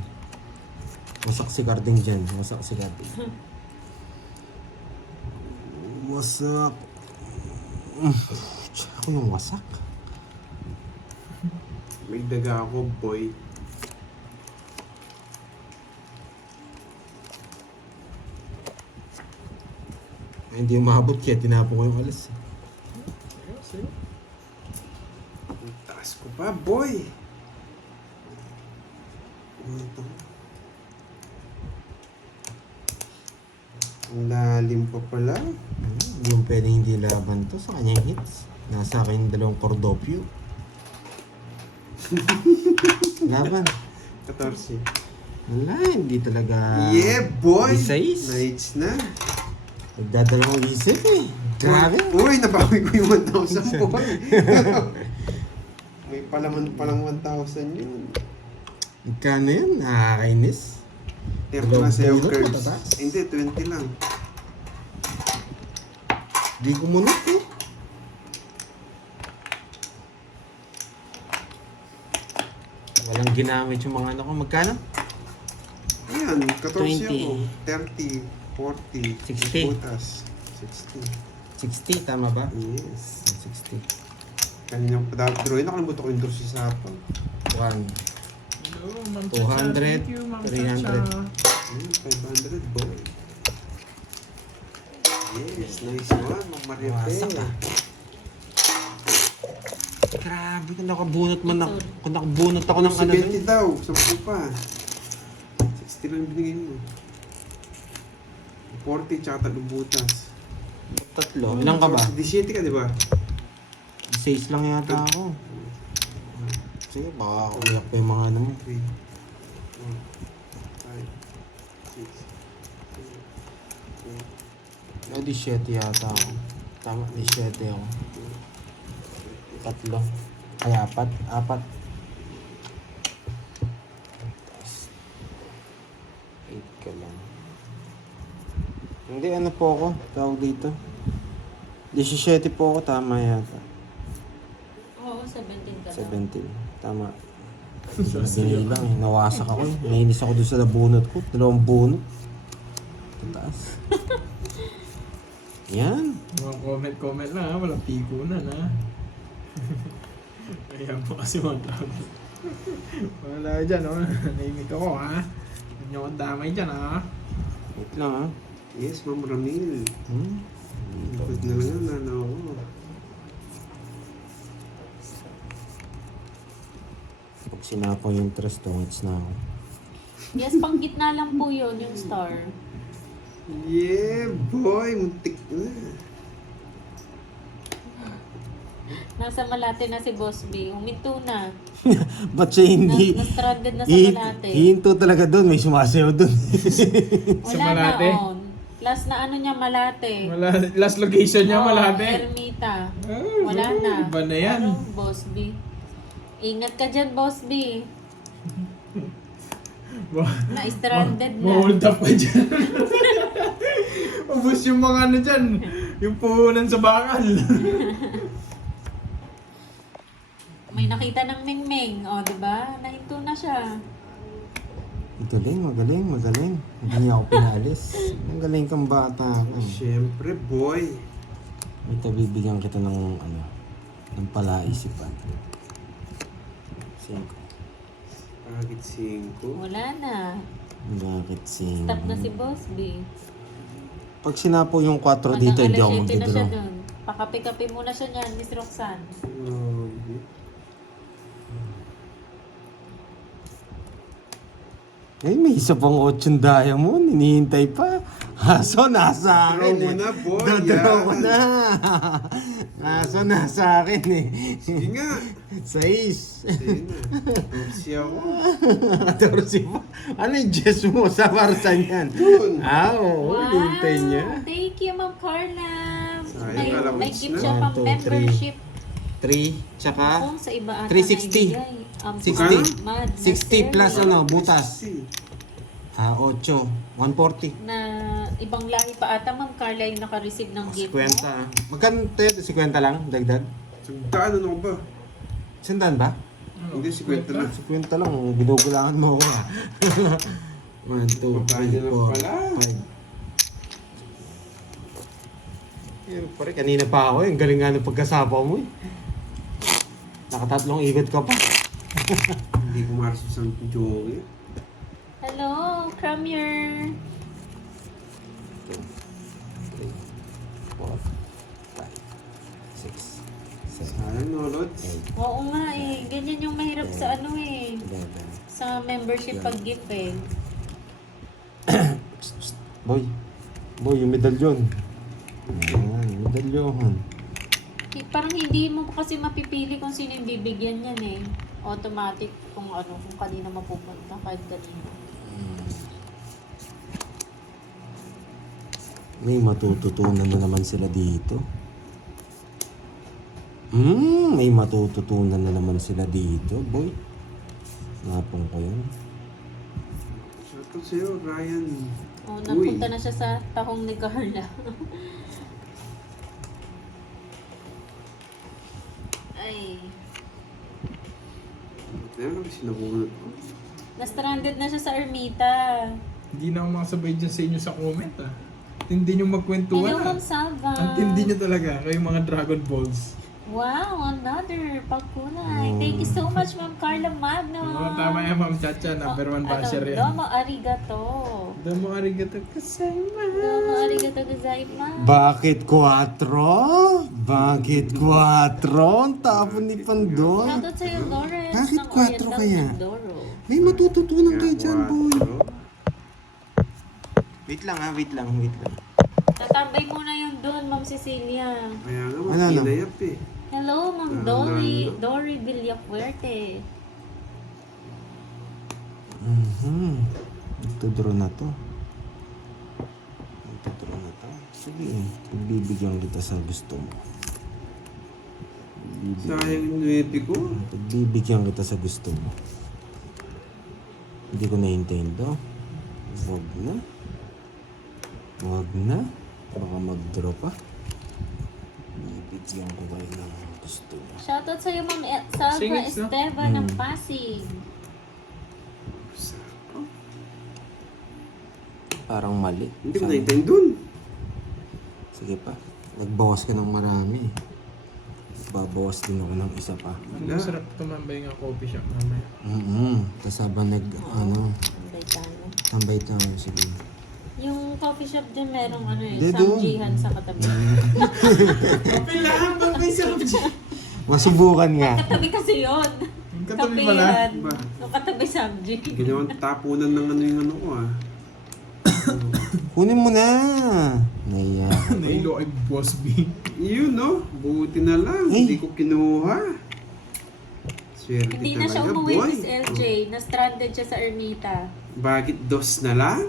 Wasak si Carding dyan. Wasak si Carding. Wasak. Ako yung wasak. May daga ako, boy. Ay, hindi umabot kaya tinapon ko yung alas. Sige. Ang taas ko pa, boy. Ito. Ang lalim pa pala. Hindi yung pwedeng hindi laban to sa kanyang hits. Nasa akin yung dalawang Cordopio. Laban. 14. Wala, hindi talaga... Yeah, boy! Size. Nights na. Nagdadalawang isip eh. Grabe. Uy, nabawi ko yung 1,000, boy. May palaman palang 1,000 yun. Magkano yun? Nakakainis. 30 na sa'yo, Bunot, curves. matataas. Hindi, 20 lang. Di ko munot eh. Walang ginamit yung mga ano ko. Magkano? Ayan, 14 20. ako. 30, 40, 60. butas. 60. 60, tama ba? Yes. 60. Kanina pa drawing, nakalimutan ko yung draw si Sapa. 1. Hello, Ma'am 200, Chacha. Thank you, Ma'am 300. Chacha. 500, boy. Yes, nice one, Ma'am Maria Wasak Pe. ah. Grabe, kung nakabunot man ako. Kung nakabunot ako ng ano. 70 daw, 10 pa. 60 lang binigay mo. 40 tsaka 3 butas. Tatlo. Ilang ka ba? 17 ka, di ba? 6 lang yata ako. Sige, baka umiyak pa yung mga ano mo. 3, 4, 5, 6, O, 17 yata ako. Tama, 17 ako. Tatlo. Ay, apat. 8 ka lang. Hindi, ano po ako? Tawag dito. 17 po ako, tama yata. Oo, 17 ka daw. 17. Tama. Binili lang eh. Nawasak ako eh. Nainis ako doon sa nabunot ko. 2 bunot. Tataas. Yan. Mga comment lang ha. Walang pikunan ha. Ayan po kasi mga tao. Wala dyan oh. Naimik ako ha. Huwag niyo akong damay dyan ha. Wait lang ah. Yes, Ma'am Ramil. Hmm? Ikot na lang yan, nanaw ko. Pag sinapa yung interest, tungits na ako. Yes, pang gitna lang po yun, yung star. Yeah, boy! Muntik na. Nasa Malate na si Boss B. Huminto na. Ba't siya hindi... Na-stranded na sa Hi- Malate. Hihinto talaga doon. May sumasayaw doon. Sa Wala Malate? na on. Last na ano niya, Malate. Last location niya Oo, Malate. Ermita. Ah, Wala na. Iba na yan. Ano, Boss B? Ingat ka dyan, Boss B. Na-stranded na. Ma-hold up ka dyan. Ubus yung mga ano dyan. Yung puhunan sa bakal. May nakita ng Mingming. O, diba? Nahinto na siya. Magaling. Hindi niya ako pinalis. Ang galing kang bata ka. Siyempre, boy. Ito, bibigyan kita ng ano, ng palaisipan. 5. Pagit 5. Wala na. Bakit si... Stop na si Boss B. Pag sinapo yung 4 dito, hindi ako Hanggang alas 7 na siya magdidraw. dun. Pakape-kape muna siya niyan, Miss Roxanne. Eh, may isa pang 8 diamond. Hinihintay pa. Haso, nasa Draw akin mo eh. na, boy. Dadraw ko Yan. na. Aso na sa akin eh. Sige nga. 6. Sige na. Tapsi ako. 14 pa. Ano yung Jess mo sa Marsan yan? Yun. Oo, hintay niya. Thank you, Ma'am Carla. Sayang, alam May mo, gift na. siya pang 1, 2, 3. membership. 3, tsaka Kung sa iba ata 360. naibigay. 60. Madness 60 plus Area. ano, butas. Si. 8. 140. Na ibang lahi pa ata, Ma'am Carla, yung naka-receive ng gift mo. 50. Magkano tayo? 50 lang? Dagdag? Sandaan ano ba? Sandaan ba? Ano? Hindi, 50 na. 50 lang. Binugulangan mo ako ah. 1, 2, 3, 4, 5. Yan pare, kanina pa ako eh. Ang galing nga ng pagkasapaw mo eh. Nakatatlong ikot ka pa. Hindi ko marasap sa joke. Hello, Cramier. 2, 3, 4, 5, 6, 7, Sayang no, Lods. 8, Oo nga eh. Ganyan yung mahirap sa ano eh. 11. Sa membership pag-gift eh. Boy. Boy, yung medalyon. Ayan, yung medalyon. Parang hindi mo kasi mapipili kung sino yung bibigyan yan eh. Automatic kung ano, kung kanina mapupunta, kahit kanina. May matututunan na naman sila dito. May matututunan na naman sila dito, boy. Napong ko yun. Shoutout sa'yo, Ryan. Oh, napunta na siya sa tahong ni Carla. Ay, Kaya kami sinabungan ko. na-stranded na siya sa Ermita. Hindi na ako makasabay dyan sa inyo sa comment ah. Tindi nyo magkwentuhan Hello, ah. Ma'am Salva. Ang tindi nyo talaga, kayong mga Dragon Balls. Wow, another pagkulay. Thank you so much, Ma'am Carla Magno. Oo, tama yan, Ma'am Chacha. Number 1 basher yan. Domo arigato. Domo arigato gozaimasu. Domo arigato gozaimasu. Bakit 4? Bakit 4? Ang tapon ni Pandor. Shoutout sa'yo, Lawrence. Bakit ng 4 Oriental kaya? Mindoro. May matututunan kayo dyan, boy. Quatro. Wait lang ha, wait lang. Tatambay muna yun doon, Ma'am Cecilia. Kaya nga, Ano, ano? makinayap eh. Hello, Ma'am Dory Villafuerte. Ito-draw na to. Sige, pagbibigyan kita sa gusto mo. Sayang yung nuepe ko. Pagbibigyan kita sa gusto mo. Hindi ko nahintayin to. Wag na. Wag na. Baka mag-draw pa. Bibigyan ko kayo ng gusto mo. Shoutout sa'yo, Ma'am Salva Singits, no? Esteban ng Pasig. Parang mali. Hindi ko nahintayin dun. Sige pa. Nagbawas ka ng marami. Babawas din ako ng isa pa. Ang masarap tumambay nga coffee shop mamaya. Tapos habang Tambay tayo. tambay tayo, sige. Yung coffee shop dyan, merong ano eh, Hindi, doon. samjihan sa katabi. Coffee lang! Coffee shop! Masubukan nga. Katabi kasi yun. Yung katabi pala. Kapihan. Ba? Yung katabi samji. Ginawang tapunan ng ano yung ano ko ah. Kunin mo na. Naya. Nailo ay Boss B. Yun no, buti na lang. Eh. Hindi ko kinuha. Swerte Hindi na siya talaga, umuwi, boy. Miss LJ. Na-stranded siya sa Ermita. Bakit dos na lang?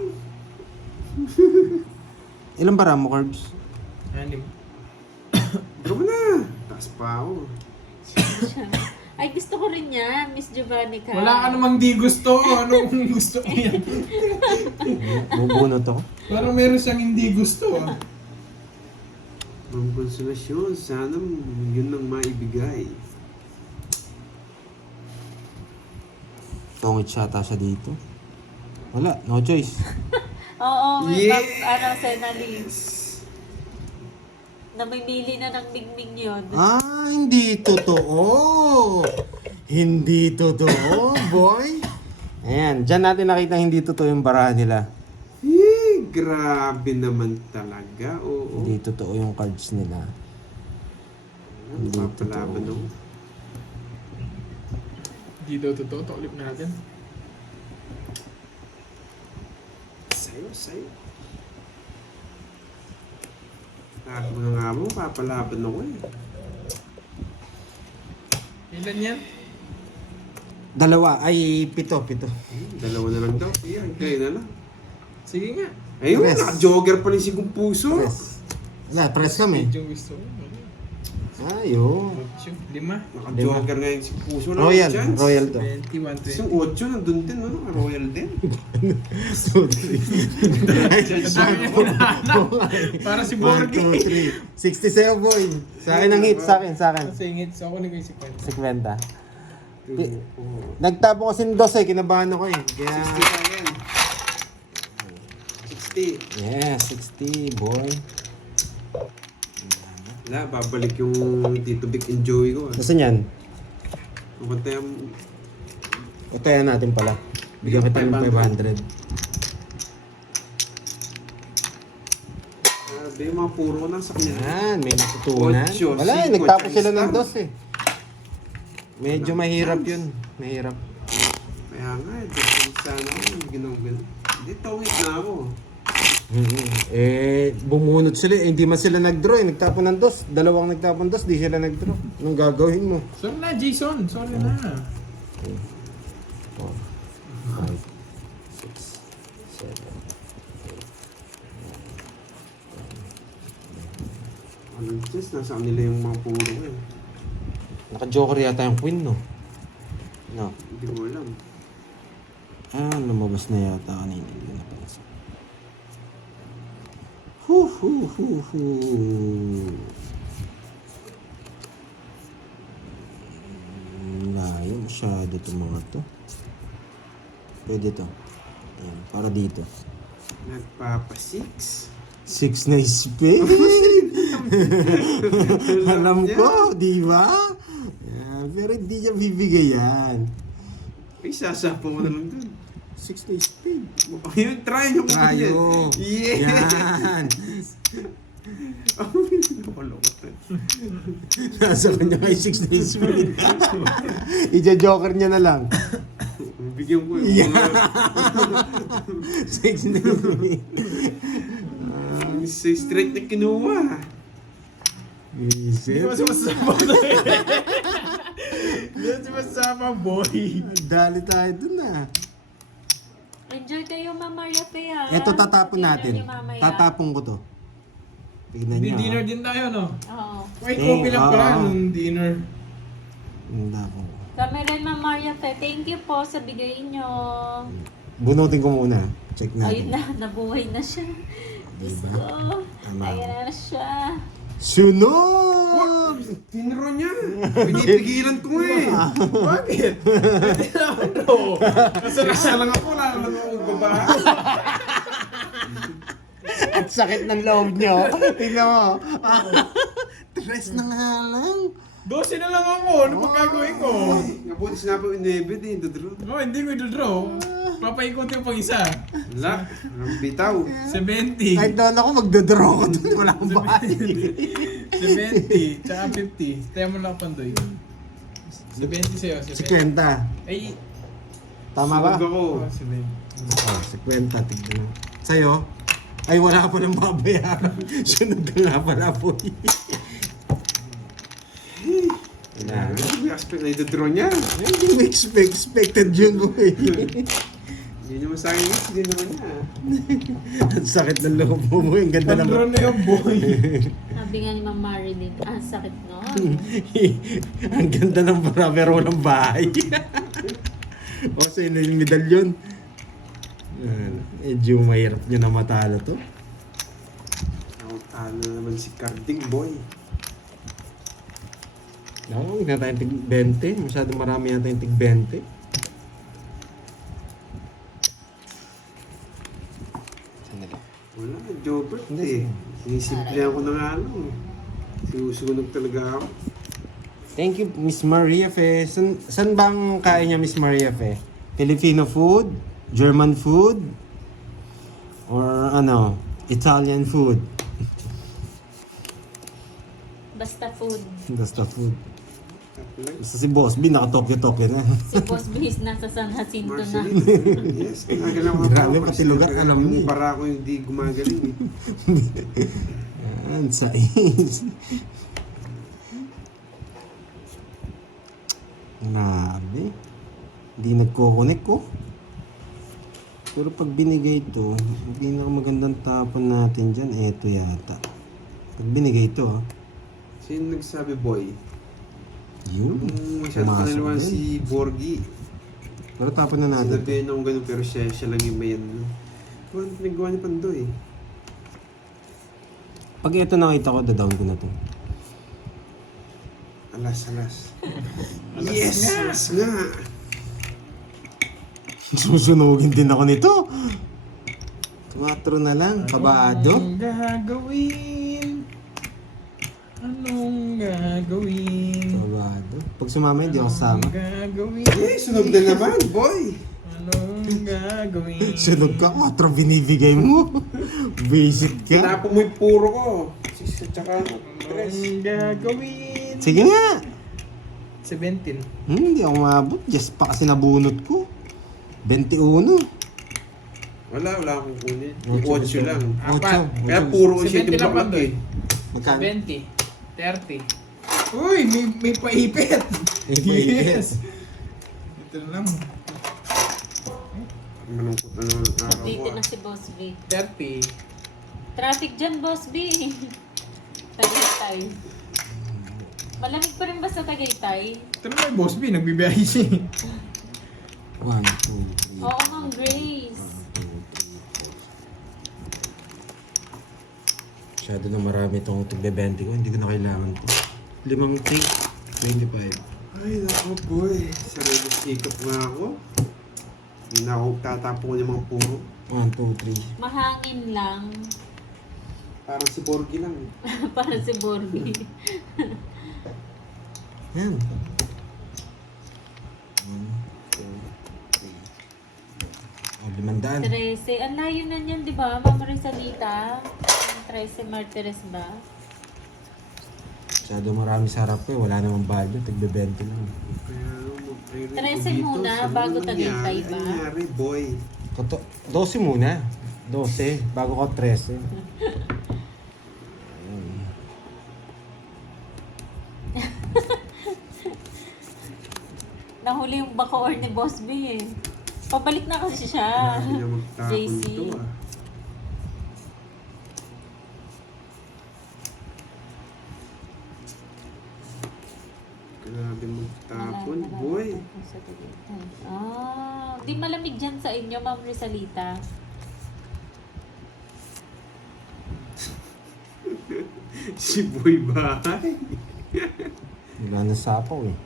Ilang bara mo, Carbs? Anim. Ikaw na. Taas pa ako. Ay, gusto ko rin yan, Miss Giovanni ka. Wala ka namang di gusto. Ano kung gusto ko yan? Bubunot ako. Parang meron siyang hindi gusto ah. Ang konsolasyon, sana yun lang maibigay. Tongit siya dito. Wala, no choice. Oo, may Yes! Senalis. Namimili na ng mingming yun. Hindi totoo. Hindi totoo, boy. Ayan, dyan natin nakita hindi totoo yung barahan nila. Grabe naman talaga. Oo. Hindi totoo yung cards nila. Ano papalaban ako? Hindi daw totoo. Taklip natin. Sa'yo. Sabi mo na nga mo, papalaban ako eh. Ilan yan? Dalawa, ay pito. Dalawa na lang daw. Yan, kayo na lang. Sige nga. Ayun, Yes. naka-jogger pa rin si Kung Puso. Press. Wala, press kami. Medyo gusto ko. Ayun. 8, 5. Naka-jogger ngayon si Puso. na Royal, chance. royal to. 21, Yung 20. 8 nandun din, no? Royal din. Para si 1, Borgie. 2, 3. 67 boy. Sa akin ang hit, sa akin. Kasi hits ako ni Kuya Sikwenta. 50. Nagtapo kasi ng 12 kinabahan ako eh. 60 Kaya, sa akin. 60. yeah, 60 boy. Wala, babalik yung Tito Vic and Joey ko. Nasaan yan? Kumanta yung... Utayan natin pala. Bigyan kita ng 500. Sabi, yung mga puro ko na sa kanya. Yan, may natutunan. Ocho, Wala eh, cinco, nagtapos sila Chinese ng lang. 12 eh. Medyo mahirap yun. Mahirap. Kaya nga, sana ako yung ginawin. Hindi, tawid na ako. Eh, bumunot sila eh. Hindi man sila nag-draw eh. Nagtapon ng 2. Dalawang nagtapon 2, di sila nag-draw. Anong gagawin mo? Sorry na, Jason. Sorry na. 4, 5, 6, 7. Anong chess, nasa kanila yung mga puro ko eh. Naka-joker yata yung queen, no? No. Hindi ko alam. Ah, lumabas na yata kanina. Hindi ko napansin. Layo masyado itong mga to. Pwede to. Ayan, para dito. Nagpapa-6. 6 na spade. Alam ko, di ba? Ayan, pero hindi niya bibigay yan. Ay, sasapo mo na lang dun. 6 na spade. Ayun, try nyo kung Tayo. Yeah! Yan. Nakalokot eh. Nasa kanya kay 6 na spade. Ija-joker niya na lang. Bigyan ko Yeah. yung 6 na spade. sa straight na kinuha. Hindi Isip. ko masama na eh. Hindi ko masama, boy. Dali tayo dun ah. Enjoy kayo, Ma'am Maria Fe, ha? Ito tatapon Tingnan natin. niyo mamaya. Tatapon ko to. Tignan Hindi niyo. dinner din tayo, no? Oo. Wait, coffee lang pala oo. nung dinner. Tatapon ko. Kami rin, Ma'am Maria Fe. Thank you po sa bigay nyo. Bunutin ko muna. Check Ayun natin. na, nabuhay na siya. Diyos Diba? ko. Tama. Ayan na siya. Sunog! Tinro niya. Pinipigilan ko nga eh. Bakit? Hindi naman bro. Nasa lang ako, lalo lang ako babae. At sakit ng loob nyo. Tingnan mo. Tres na nga lang. 12 na lang ako. Ano pang gagawin ko? Nabuti sinabi ko, inebit eh, dodro. Oh, hindi ko i-draw. Papaikot yung pang isa. Wala, walang bitaw. 70. Kahit doon ako magdodraw ko dun. Wala akong bahay. 70. Tsaka 50. Tayo mo lang pandoy. 70 sa'yo. 50. Ay. Tama ba? Sunog ako. Oh, 70. Oh, 50. Tignan mo. Sa'yo? Ay, wala ka pa ng babayaran. Sunog ka nga pala po. Wala. May aspect na idodro niya. Hindi mo expected yun ko eh. Hindi naman sa akin, hindi naman niya. Ang sakit ng loob mo. Ang ganda Pandraw naman. na yung boy. Sabi nga ni Ma'am Marilyn, ang sakit no. Ang ganda ng para pero walang bahay. O, sino yung medalyon? Medyo mahirap nyo na matalo to. Ako, talo na naman si Carding Boy. No, huwag na tayong tig 20. Masyado marami na tayong tig 20. Wala, Jobert Hindi. eh. Sinisimple ako na nga lang. Sinusunog talaga ako. Thank you, Miss Maria Fe. San bang kain niya, Miss Maria Fe? Filipino food? German food? Or ano, Italian food? Basta food. Basta food. Tapos Basta si Boss B, naka-Tokyo-Tokyo na. Si Boss Bis nasa San Jacinto na. Marceline. Yes, ginagalaw ako. Grabe, pati lugar alam niya. Yung bara ko yung di gumagaling eh. Yan, sais. Grabe. Hindi nagko-connect ko. Pero pag binigay ito, ang pinakamagandang tapon natin dyan, eto yata. Pag binigay ito, Sino nagsabi, boy? yun. Masyado pa Pumasok naman din. si Borgie. Pero tapon na natin. Sinabihan akong ganun pero siya lang yung may ano. Kung ano pinagawa niya Pandoy. Pag ito nakita ko, dadown ko na to. Alas. Yes! Alas nga! Susunugin din ako nito. 4 na lang, kabado. Anong gagawin? Anong gagawin? Kabado. Pag sumama, hindi ako sama. Anong gagawin? Eh, sunog na naman, boy! Anong gagawin? Sunog ka, 4 binibigay mo. Visit ka. Tinapo mo yung puro ko. 6 at saka 3. Anong gagawin? Sige nga. 17. Hindi ako maabot. Just pa kasi nabunot ko. 21. Wala akong kunin. Ocho, 8 lang. Apat. Kaya puro siya 70 yung lang block Pandoy. eh. Magkano? 20. 30. Uy, may paipit. May paipit. Yes. Ito na lang. Malungkot na naman ang araw ko. Updated na si Boss B. 30. Traffic dyan, Boss B. Tagaytay. Malamig pa rin ba sa Tagaytay? Ito na may boss B, nagbibiyahe siya. 1, 2, 3. Oo, Ma'am Grace. Masyado na marami itong tigbe-20 ko. Hindi ko na kailangan to. 5 take, 25. Ay, naku boy. Sarili sikap nga ako. Hindi na ako tatapon yung mga puro. 1, 2, 3. Mahangin lang. Parang si Borgie lang. Para si Borby. Yan. 1, 2, 3. Oh, 500. 13. Ang layo na niyan, di ba? Ma'am Rizalita. 13 Martires ba? Masyado marami sa harap ko eh. Wala namang value. Tigbe-20 lang. Kaya mag-re-review 13 dito. muna, Saan bago nangyari? Tagaytay ba? Ano nangyari, boy? 12 muna. 12. Bago ko 13. Nahuli yung bakoor ni Boss B eh. Pabalik na kasi siya. Hindi na magtapon JC. ito ah. Grabe magtapon, boy. Ah, di malamig dyan sa inyo, Ma'am Rizalita. Si boy bahay. Wala na sapaw eh.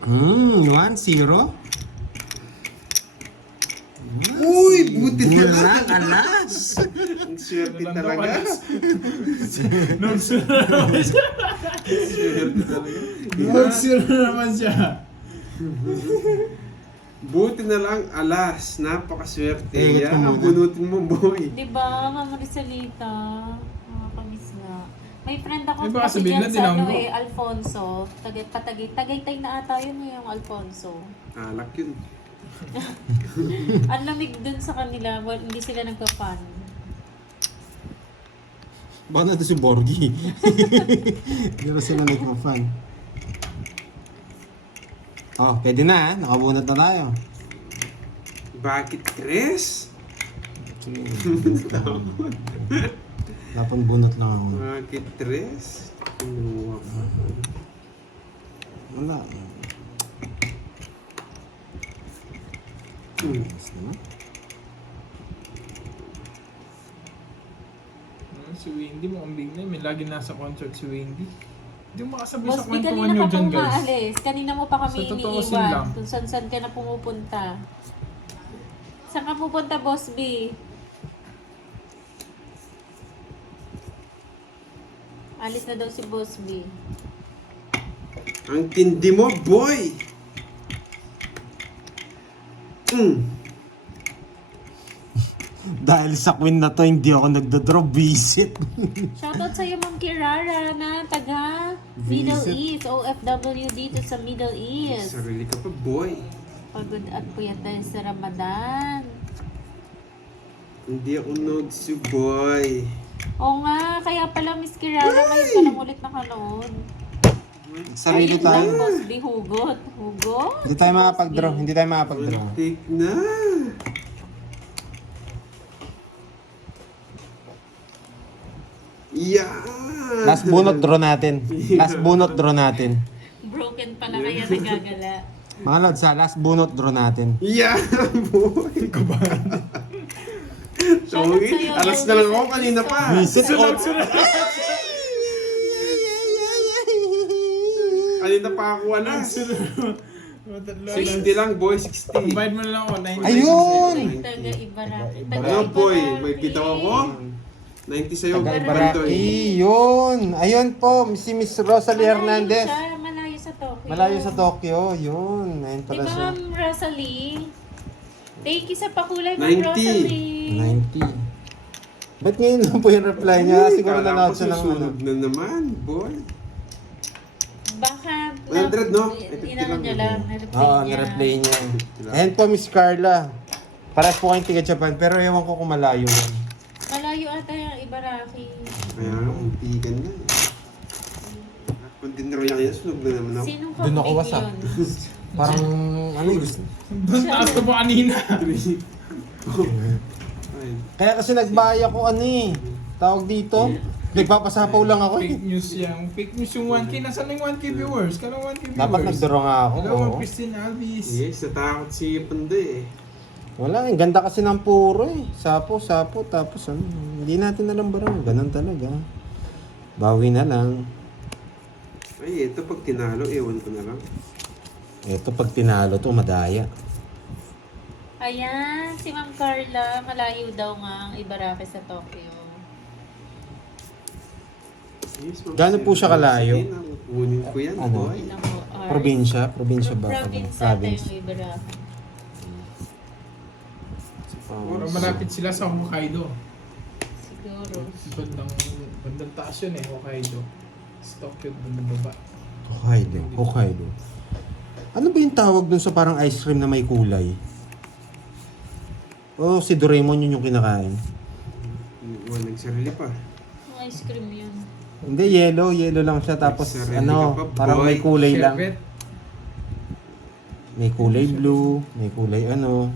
Hmm, 1-0. Uy, buti na Wala, lang. alas. Ang swerte Wala daw talaga. alas. Nag-sira naman siya. Swerte talaga. Nag-sira naman siya. Buti na lang, alas. Napakaswerte. Ingat ka Yan, muna. bunutin mo, boy. Di ba, Ma'am Rizalita? Nakakamiss nga. May friend ako Eh, baka kasi sabihin dyan na, sa ano tinanggo. eh, Alfonso. Tagaytay na ata yun eh, yung Alfonso. Alak yun. Ang lamig dun sa kanila, well, hindi sila nagpa-fan. Baka na ito si Borgie. Hindi na sila nagpa-fan. Oh, pwede na ha. Nakabunot na tayo. Bakit, Chris? Dapat bunot lang ako. Bakit, Chris? Kinuha ka. Wala. Ayos naman. Si Wendy mo ang bigla. May lagi nasa concert si Wendy. Hindi mo makasabi Boss sa B, kwentuhan kanina nyo ka dyan, pang guys. maalis. Kanina mo pa kami Sa totoo sin iniiwan. lang. Kung saan ka na pumupunta. Saan ka pupunta, Boss B? Alis na daw si Boss B. Ang tindi mo, boy! Dahil sa queen na to, hindi ako nagdodraw. Visit. Shoutout sa'yo, Ma'am Kirara, na taga Middle East. OFW dito sa Middle East. Sarili ka pa, boy. Pagod at puyat tayo sa Ramadan. Hindi ako nod si boy. Oo nga, kaya pala Miss Kirara kayo pa lang ulit nakanood. Sarili Ayun lang, tayo. Boss B, hugot. Hugot? Hindi tayo makapag-draw. Hindi tayo makapag-draw. Muntik na. Yeah! Last bunot draw natin. Last bunot draw natin. Broken pala kaya nagagala. Mga lods ha, last bunot draw natin. Yeah, boy! Sorry, sa'yo, alas yung na lang ako reset, kanina pa. Visit on. Kanina pa ako alas. 60 lang, boy, 60. Combine mo na lang ako, 90. Ayun! Taga Ibaraki. Ano, boy? May bitaw ako? 90 sa'yo, Taga Bandoy. Ibaraki. Yun. Ayun po, si Miss Rosalie Hernandez. Malayo sa Tokyo. Malayo sa Tokyo. Yun. Ayun Di pala ba, siya. Ma'am Rosalie? Thank you sa pakulay, 90. Ma'am Rosalie. 90. Ba't ngayon lang po yung reply niya? Siguro Kala nanood ko siya ng ano. susunod na naman, boy. Baka, 100, no? Inano niya lang, na-replay Oo, niya. na-replay niya. Ayan po, Miss Carla. Parehas po kayong tiga Japan, pero ewan ko kung malayo yan. Malayo ata yung Ibaraki. Kaya nga, muntikan na. Kung dinero yan yan, sunog na naman ako. Sinong Doon ako kambing wasak. yun? Parang, ano yung gusto? Doon taas ka pa kanina. Ay, Kaya kasi nagbayad ako ano eh. Tawag dito. Nagpapasapaw lang ako eh. Fake news yan. Fake news yung 1K. Nasaan yung 1K viewers? Kala 1K viewers. Dapat nagdraw nga ako. Hello, oo. Ma'am Christine Alvis. yes, natakot si Panday eh. Wala, ang ganda kasi ng puro eh. Sapo, tapos ano. Hindi natin alam ba rin. Ganun talaga. Bawi na lang. Ay, ito pag tinalo, ewan ko na lang. Ito pag tinalo to, madaya. Ayan, si Ma'am Carla, malayo daw nga ang Ibaraki sa Tokyo. Yes, ma'am. Gaano po siya kalayo? Sige na, kunin ko yan, Ano? boy. Ilang mo, Art? Probinsya? Probinsya ba? Province ata Province. yung Ibaraki. Parang malapit sila sa Hokkaido. Siguro. Bandang taas yun eh, Hokkaido. Sa Tokyo, bandang baba. Hokkaido. Hokkaido. Ano ba yung tawag dun sa parang ice cream na may kulay? Oh, si Doraemon yun yung kinakain. Walang sarili pa. Ang ice cream yun. Hindi, yellow lang siya. Tapos Sarili ano, ka pa, parang may boy. kulay lang. Sherbet. May kulay blue, may kulay ano.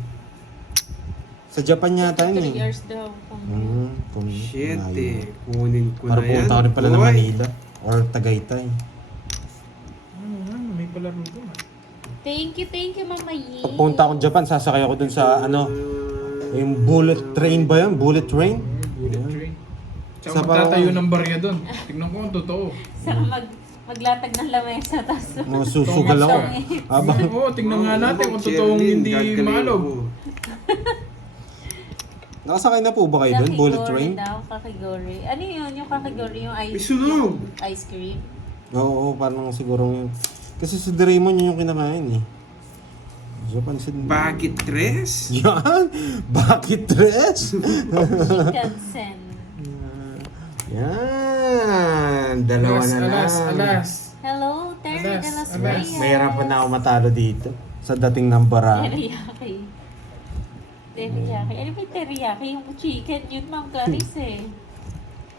Sa Japan yata 3 yun eh. years daw. Shit malayo. eh. Kunin ko Para na yan, pumunta ko rin pala ng boy. Manila or Tagaytay. May palaro doon. Thank you, Mama Yi. Pag pumunta akong Japan, sasakay ako dun sa ano, yung bullet train ba yun? Bullet train? Bullet train. Sa Tsaka magtatayo ng barya doon. Tignan ko kung totoo. Saka maglatag ng lamesa, tapos Susugal ako. Aba, Oo, tignan nga natin kung totoong hindi malog. nakasakay na po ba kayo dun? Bullet train? daw, kakigori. Ano yun? Yung kakigori, yung May sunog. ice cream? Oo, parang siguro kasi si Doraemon yun yung kinakain eh. Japan sa... Bakit tres? Yan! Bakit tres? Shinkansen. Yan! Dalawa na lang. Alas. Hello, Terry Alas, de las alas. Reyes. Mahirapan na ako matalo dito sa dating ng bara. Teriyaki. Teriyaki. Ano ba yung teriyaki? Yung chicken, yun Ma'am Clarice eh.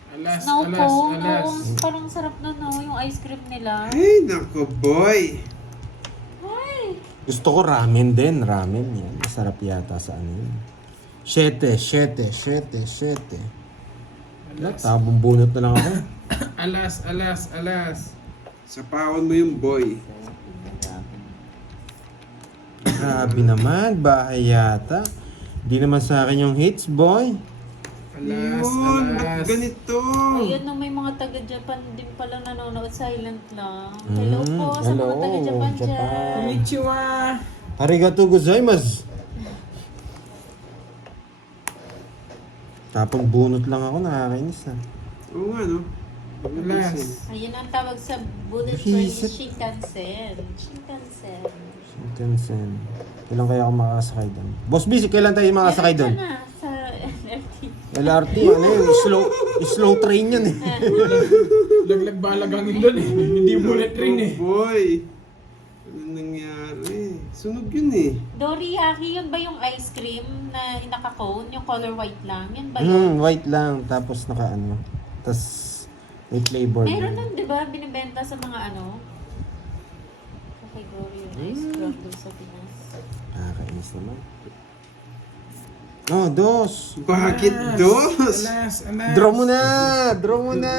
Alas. No po, Alas. no. Parang sarap na no, yung ice cream nila. Ay, nako boy. Ay! Gusto ko ramen din. Ramen yan. Masarap yata sa ano yun. 7. Tabong bunot na lang ako. Alas. Sapawan mo yung boy. Grabe naman. Bahay yata. Di naman sa akin yung hits, boy. Yun, ba't ganito? Ayun no, may mga taga-Japan din pala nanonood, silent lang. Hello po sa hello, mga taga-Japan Japan. dyan. Konnichiwa. Arigatou gozaimasu. Tapong bunot lang ako, nakakainis ah. Oo nga, no? Alas. Ayun ang tawag sa bullet train is Hisit. Shinkansen. Shinkansen. Shinkansen. Kailan kaya ako makakasakay doon? Boss B, kailan tayo makakasakay doon? Meron ka na sa LRT. LRT, ano yun? Slow train yun eh. Laglag balag ang doon eh. Hindi bullet train eh. Boy. Ano nangyari? Sunog yun eh. Doriyaki, yun ba yung ice cream na naka-cone? Yung color white lang? Yun ba yun? White lang, tapos naka ano. Tapos may flavor. Meron nun, di ba? Binibenta sa mga ano? Okay, Dory, yung ice cream doon sa Pinas. Nakakainis naman. Oh, dos! Bakit dos? Alas. Draw mo na! Draw mo na!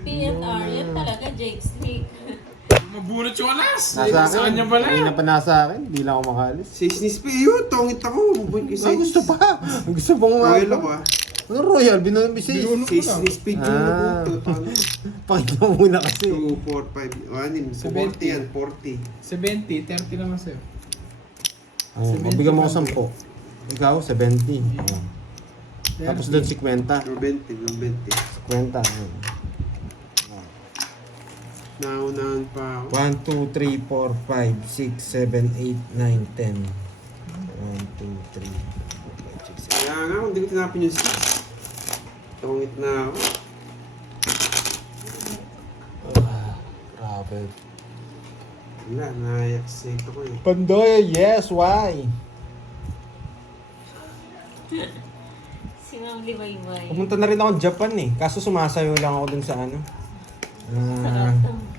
PNR, yan talaga, Jake Snake. Mabunot yung alas. Nasa Sa akin. kanya pala. Kanina pa nasa akin. Hindi lang ako makalis. Sa snis pa yun. Tongit ako. Buwan ko sa Gusto pa! Gusto pang Royal ako ah. Ano Royal? Binunan bisis. Binunan. Sa snis pa yun. Ah. Pakita mo muna kasi. 2, 4, 5, 6, 40 yan. 40. 70, 30 naman sa'yo. Oh, mabigyan mo ko 10. Ikaw, 70. Oh. Tapos doon 50. 20. 50. Oh. Naunahan pa ako. 1, 2, 3, 4, 5, 6, 7, 8, 9, 10. 1, 2, 3, 4, 5, 6, 7. Kaya nga, hindi ko tinapin yung snis. Tongit na ako. Grabe. Wala, na-excite ako eh. Pandoy, yes, why? Si Ma'am Liwayway. Pumunta na rin ako ng Japan eh. Kaso sumasayo lang ako dun sa ano.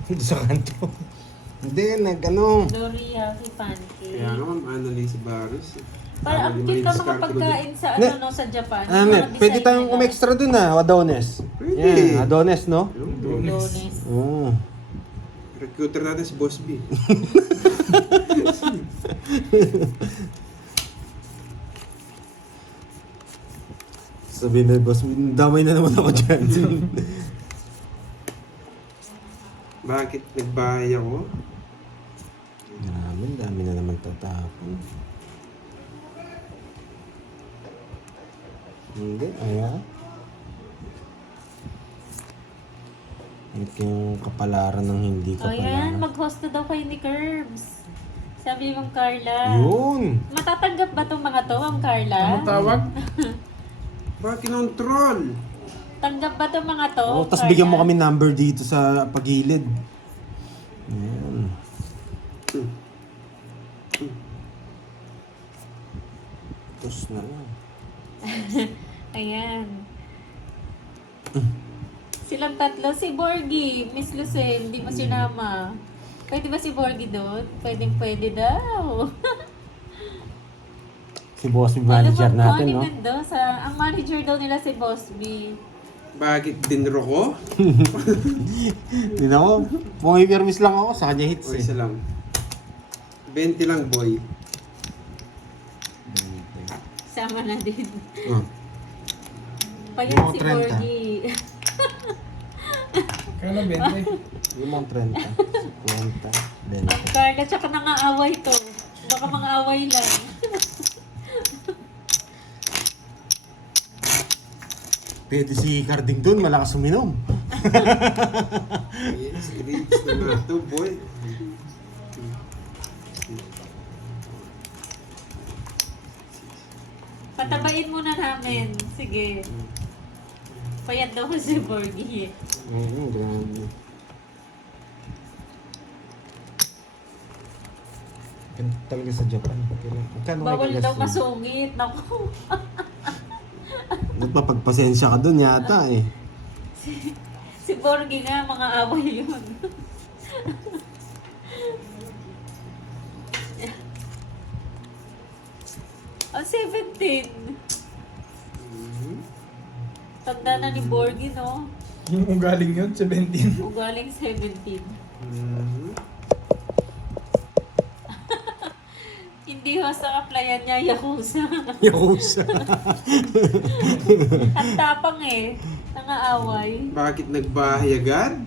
Dun sa kanto. Hindi, ano. Doriyaki pancake. Kaya nga, Ma'am Annalise Barros. Para ang cute na mga pagkain sa Ne- ano no sa Japan. Ano, Yung mga pwede design tayong nila. umextra dun ah, Adonis. Pwede. Yeah, Adonis, no? Donis. Oo. Recruiter natin si Boss B. Sabihin na, boss, damay na naman ako dyan. Bakit nagbahay ako? Grabe, dami na naman tatapon. Hindi, ayan. Ito yung kapalaran ng hindi O yan, kapalaran. mag-host na daw kayo ni Curbs. Sabi ni Ma'am Carla. Yun! Matatanggap ba tong mga to, Ma'am Carla? Ano tawag? Bakit kinontrol? Tanggap ba tong mga to? Oh, tapos Carla? bigyan mo kami number dito sa pagilid. Ayan. Tapos na lang. Ayan. Silang tatlo. Si Borgie, Miss Lucille, hindi mo sinama. Pwede ba si Borgie doon? Pwede daw. Si boss manager Ano ba, natin, Connie no? Mendoza. Ang manager daw nila si Boss B. Bakit dinro ko? Hindi na ako. Pumipirmis lang ako sa kanya hits O eh. isa lang. 20 lang boy. Sama na din. Oh. Payat Yung si 30. Borgie. Kaya 20. Yung mga 30. 50. 20. Ang Carla, tsaka nangaaway to. Baka mga away lang. Pwede si Carding dun, malakas uminom. Yes, grades na nga to boy. Patabain muna namin. Sige. Payat daw si Borgie. Grabe. Ganda talaga sa Japan. Magkano Bawal daw gastos? masungit. Naku. Nagpapagpasensya ka dun yata eh. Si Borgie nga, mga away yun. Ang 17. Tanda na ni Borgie, no? Yung ugaling yun, 17. Ugaling 17. Hindi ho sa applyan niya, Yakuza. Yakuza. Ang tapang eh. Nangaaway. Bakit nagbahay agad?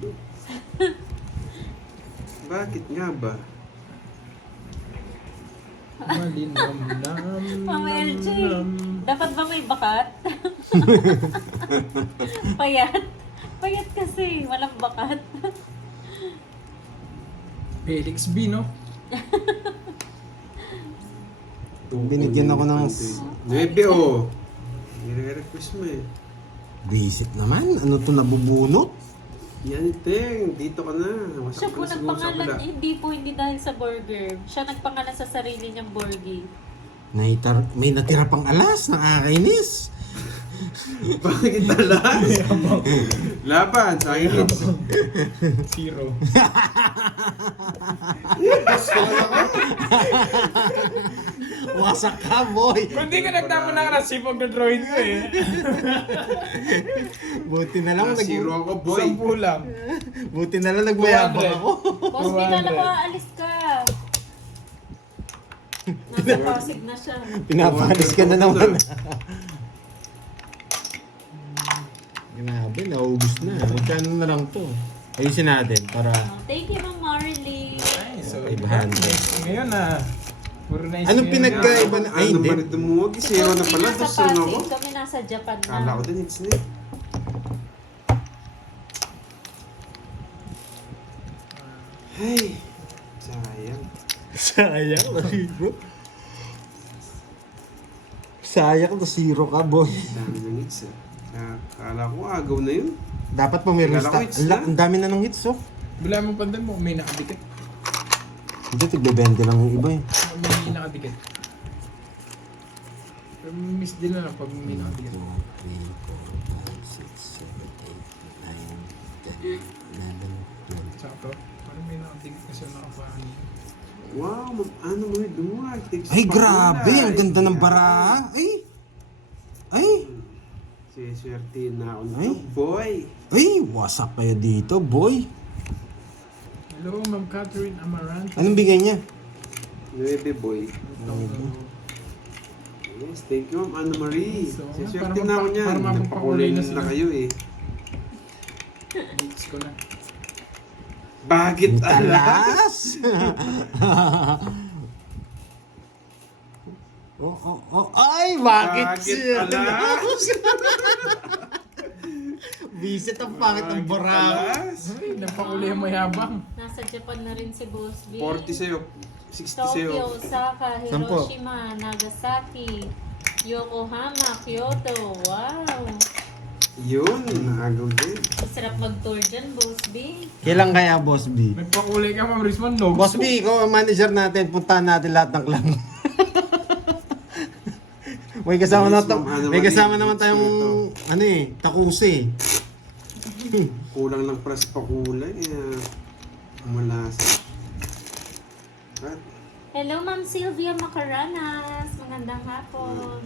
Bakit nga ba? Malinam Mama LJ, dapat ba may bakat? Payat. Payat kasi, walang bakat. Felix B, no? Binigyan ako ng... 9 oh. Nire-request mo eh. Visit naman. Ano to nabubunot? Yan, Ting. Dito ka na. Siya Wasak po ka na siguro sa nagpangalan, kabila. hindi po, hindi dahil sa burger. Siya nagpangalan sa sarili niyang burger. May natira pang alas, nakakainis. Bakit talas? Laban, sa akin. Zero. Wasak ka, boy. Kung di ka nagtama ng rasipog na droid ko eh. Buti na lang, Zero ako, boy. 10 lang. buti na lang nagmayabang 200. ako. Boss, di ka 200. nakaalis ka. Nasa Pasig na siya. Pinapalis ka na naman. Grabe, naubos na. Magkano na lang to? Ayusin natin para Thank you, Ma'am Marley. Ay, so, 500. ngayon na. Puro nice Anong ngayon. pinagkaiba na? Ay, Ano hindi. ba rin dumuwag? Zero na pala. Nasa Gusto na ako. Pasig, kami nasa Japan na. Kala ko din, it's na. Ay, sayang. Sayang na zero. Sayang na zero ka, boy. Dami ng hits Kala ko agaw na yun. Dapat pa may Kala ko restart. hits na. Ang dami na ng hits, oh. Bila mo pandan mo, may nakadikit. Hindi, tigbebente lang yung iba eh. May nakadikit. Pero miss din na lang pag may nakadikit. 2, 3, 4, 5, 6, 7, 8, 9, 10, 11, 12. Sakto. Parang may nakadikit kasi nakapahan. Wow, ano mo yun? Dumuwag. Ay, grabe! Ang ganda ng bara. Ay! Ay! Siswertihin na ako Ay. nito, boy. Ay! Wasak kayo dito, boy. Hello, Ma'am Catherine Amarante. Anong bigay niya? 9, boy. Yes, thank you, Ma'am Anna Marie. So, Siswertihin para na ako niyan. para mapapakulay Nagpakulay na na sila. kayo eh. Mix ko na. Bakit alas? Oh. Ay! Bakit? alas? Visit ang pangit ng bara. Alas? Ay, napakulay ang mayabang. Nasa Japan na rin si Boss B. 40 sa'yo. 60 sa'yo. Tokyo, Osaka, Sampo. Hiroshima, Nagasaki, Yokohama, Kyoto. Wow! Yun, naagaw din. Masarap mag-tour dyan, Boss B. Kailan kaya, Boss B? Nagpakulay ka, Ma'am Rismon. No. Boss B, ikaw ang manager natin. Puntahan natin lahat ng club. may kasama na may kasama naman tayong ano eh, takusi. Kulang lang pala sa pakulay. Malasa. At, Hello, Ma'am Sylvia Macaranas. Magandang hapon.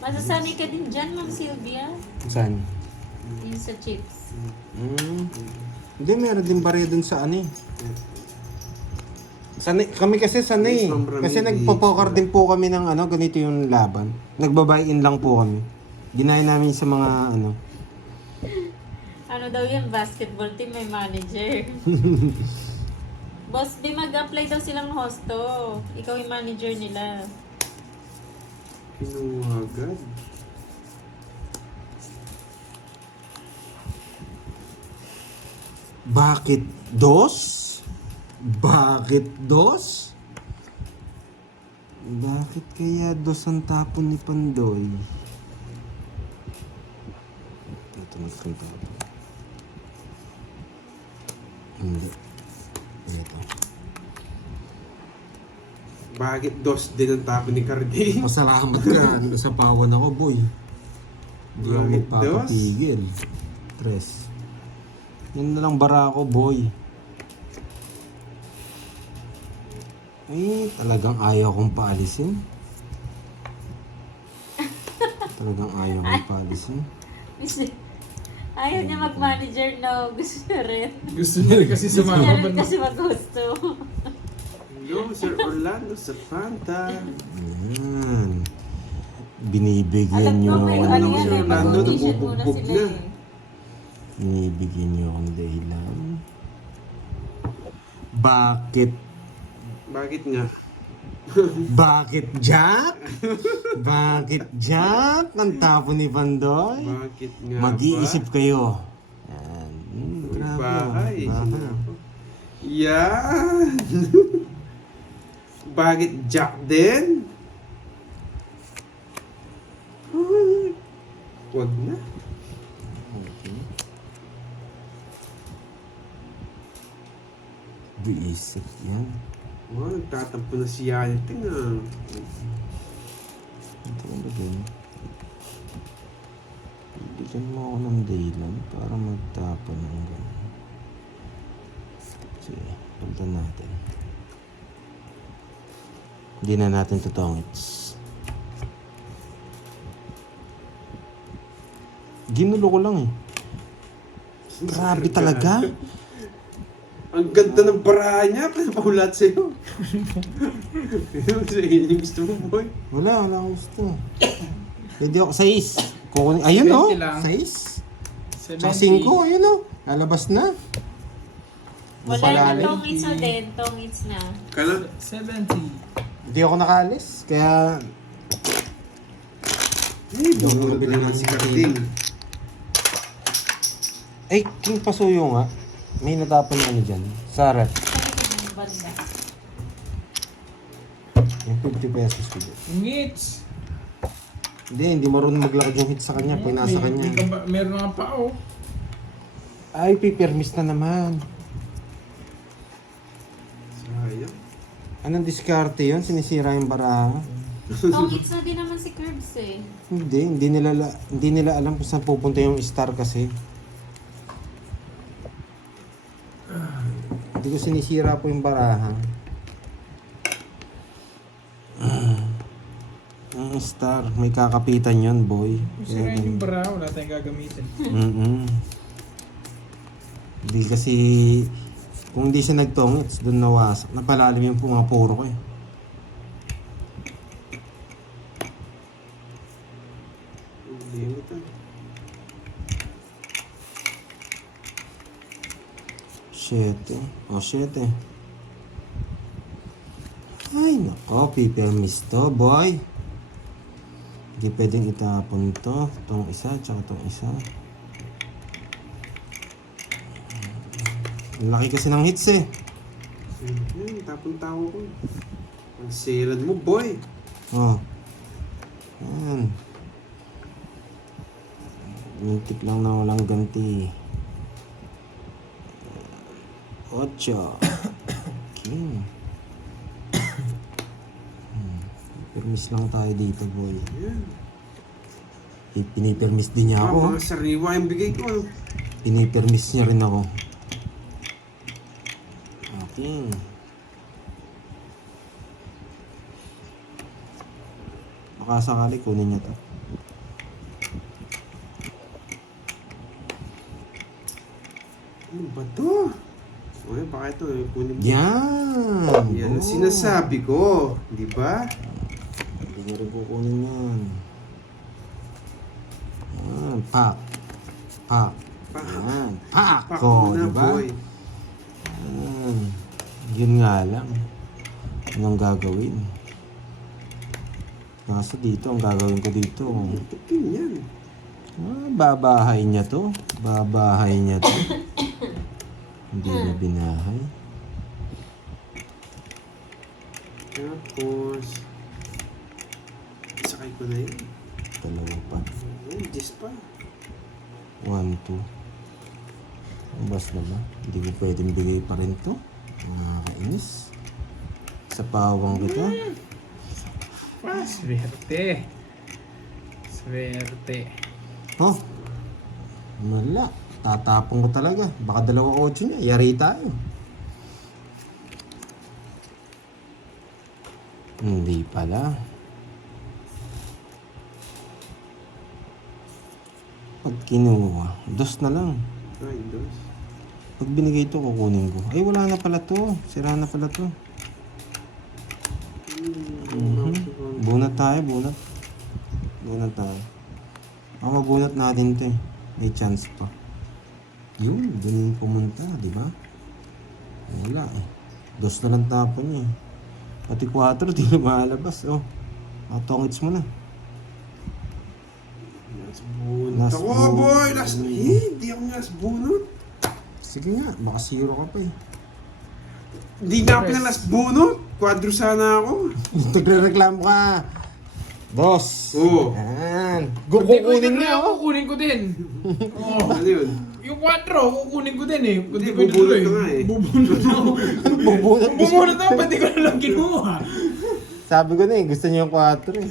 Masasanay ka din dyan, Ma'am Sylvia. Saan? Yung sa chips. Hindi, meron din barya dun sa ano eh. Sanay, kami kasi sanay. Yes, Ma'am Ramil. Kasi nagpo-poker din po kami ng ano, ganito yung laban. Nagbabuy-in lang po kami. Ginaya namin sa mga ano. Ano daw yan, basketball team, may manager. Boss, di mag-apply daw silang hosto. Ikaw yung manager nila. kinuha agad. Bakit dos? Bakit dos? Bakit kaya dos ang tapon ni Pandoy? Ito na itong tapon. Hindi. Ito. Bakit dos din ang tapo ni Carding? Masalamat ka. Sa pawan ako, boy. Hindi ako Bakit dos? magpapapigil. Tres. Yan na lang bara ako, boy. Ay, talagang ayaw kong paalisin. Talagang ayaw kong paalisin. Ayaw niya mag-manager, no. Gusto niya rin. Gusto niya rin kasi Gusto niya sumama rin ba? kasi mag-gusto. Hello, Sir Orlando sa Fanta. Ayan. Binibigyan Alam nyo ko, may ako ano ng yan, eh. Orlando, Mag-audition muna nabubugbog sila na. eh. Binibigyan nyo akong dahilan. Bakit? Bakit nga? Bakit Jack? Bakit Jack? Ang tapo ni Pandoy? Bakit nga Mag-iisip kayo. Yan. Uy, Grabe. bahay. Bahay. Yan! Bakit Jack din? Wag na. Okay. Buisip yan. Oh, nagtatampo na si Yalting ah. Ito ano ba din? Bigyan mo ako ng daylan para magtapon ng gano'n. Sige, palitan natin. Hindi na natin tutongits. Ginulo ko lang eh. Grabe talaga. Ang ganda ng barahan niya. Pinapahulat sa'yo. Pero sa'yo yung gusto mo, boy. Wala akong gusto. Pwede ako, 6. Kukunin, ayun o, 20 lang. 6. 70. Tsaka 5, ayun o. Lalabas na. Wala na Napalalim. tongits na din. Tongits na. Kala, 70. Hindi ako nakalis, kaya ay, Yung bumulot bumili naman ng si Kating. ay, king pasuyo nga. May natapon na ano dyan. Sa ref. Ang banda. Yung 50 pesos ko dyan. Ngits. Hindi marunong maglakad yung hit sa kanya pag nasa kanya. Meron nga pa oh. Ay, pipermis na naman. Sayang. Anong diskarte yun? Sinisira yung baraha? Tongits na din naman si Curbs eh. Hindi nila alam kung saan pupunta yung star kasi. Hindi ko sinisira po yung baraha. Ang star, may kakapitan yun, boy. Kung sirain yung bra, wala tayong gagamitin. Hindi kasi, kung hindi siya nagtongits, doon nawasak. Napalalim yung mga puro ko eh. Hindi mo ito. 7. O, 7. Ay, nako, pipermis to, boy. Hindi pwedeng itapon to. Itong isa, tsaka itong isa. Ang laki kasi ng hits eh. Ayun, tapong tao ko. Ang silad mo, boy. Oh. Yan. Mintik lang na walang ganti. 8. King. Permis lang tayo dito, boy. Ayan. Pinipermis din niya ako. Mga sariwa yung bigay ko. Ano? Pinipermis niya rin ako. Okay. Baka sakali kunin niya to. Ano ba to? Okay, baka ito eh. Kunin mo. Yan! Yan ang Oh. sinasabi ko. Di ba? Hindi niya rin kukunin yan. Yan, pak. Pak. Yan, pak! Pak Ko, mo na, diba? boy. Yan. Yun nga lang. Anong gagawin? Nasa dito, ang gagawin ko dito. Ito yan. Babahay niya to. Babahay niya to. Hindi na binahay. Tapos, sakay ko na yun. Dalawa pa. Ayun, 10 pa. 1, 2. Ang bas na ba? Hindi ko pwedeng bigay pa rin to. Nakakainis. Sa pawang kita. Swerte. Swerte. Oh. Wala. Tatapong ko talaga. Baka 2-8 niya. Yari tayo. Hindi pala. Pag kinuha, 2 na lang. Ay, dos. Pag binigay ito, kukunin ko. Ay, wala na pala to. Sira na pala to. Bunat tayo, bunat. Bunat tayo. Ako mabunat natin to eh. May chance pa. Yun, dun yung pumunta, di ba? Wala eh. 2 na lang tapon niya eh. Pati 4, di na malabas. Oh, matongits mo na. Last bunot. Last Ako, bunot. boy! Last... Hindi ako last bunot. Sige nga, baka 0 ka pa eh. Hindi na ako na last bunot. Quadro sana ako. Nagre-reklamo ka. Dos. Oo. Yan. Hindi ko Kukunin ituloy, niya, oh. kukunin ko din. Oh. Ano yun? Yung 4, kukunin ko din eh. Hindi, Hindi ko ituloy. bubunot ka nga eh. Bubunot ako. Bubunot. Bumunot ako, ba't di ko na lang kinuha? Sabi ko na eh, gusto niya yung 4 eh.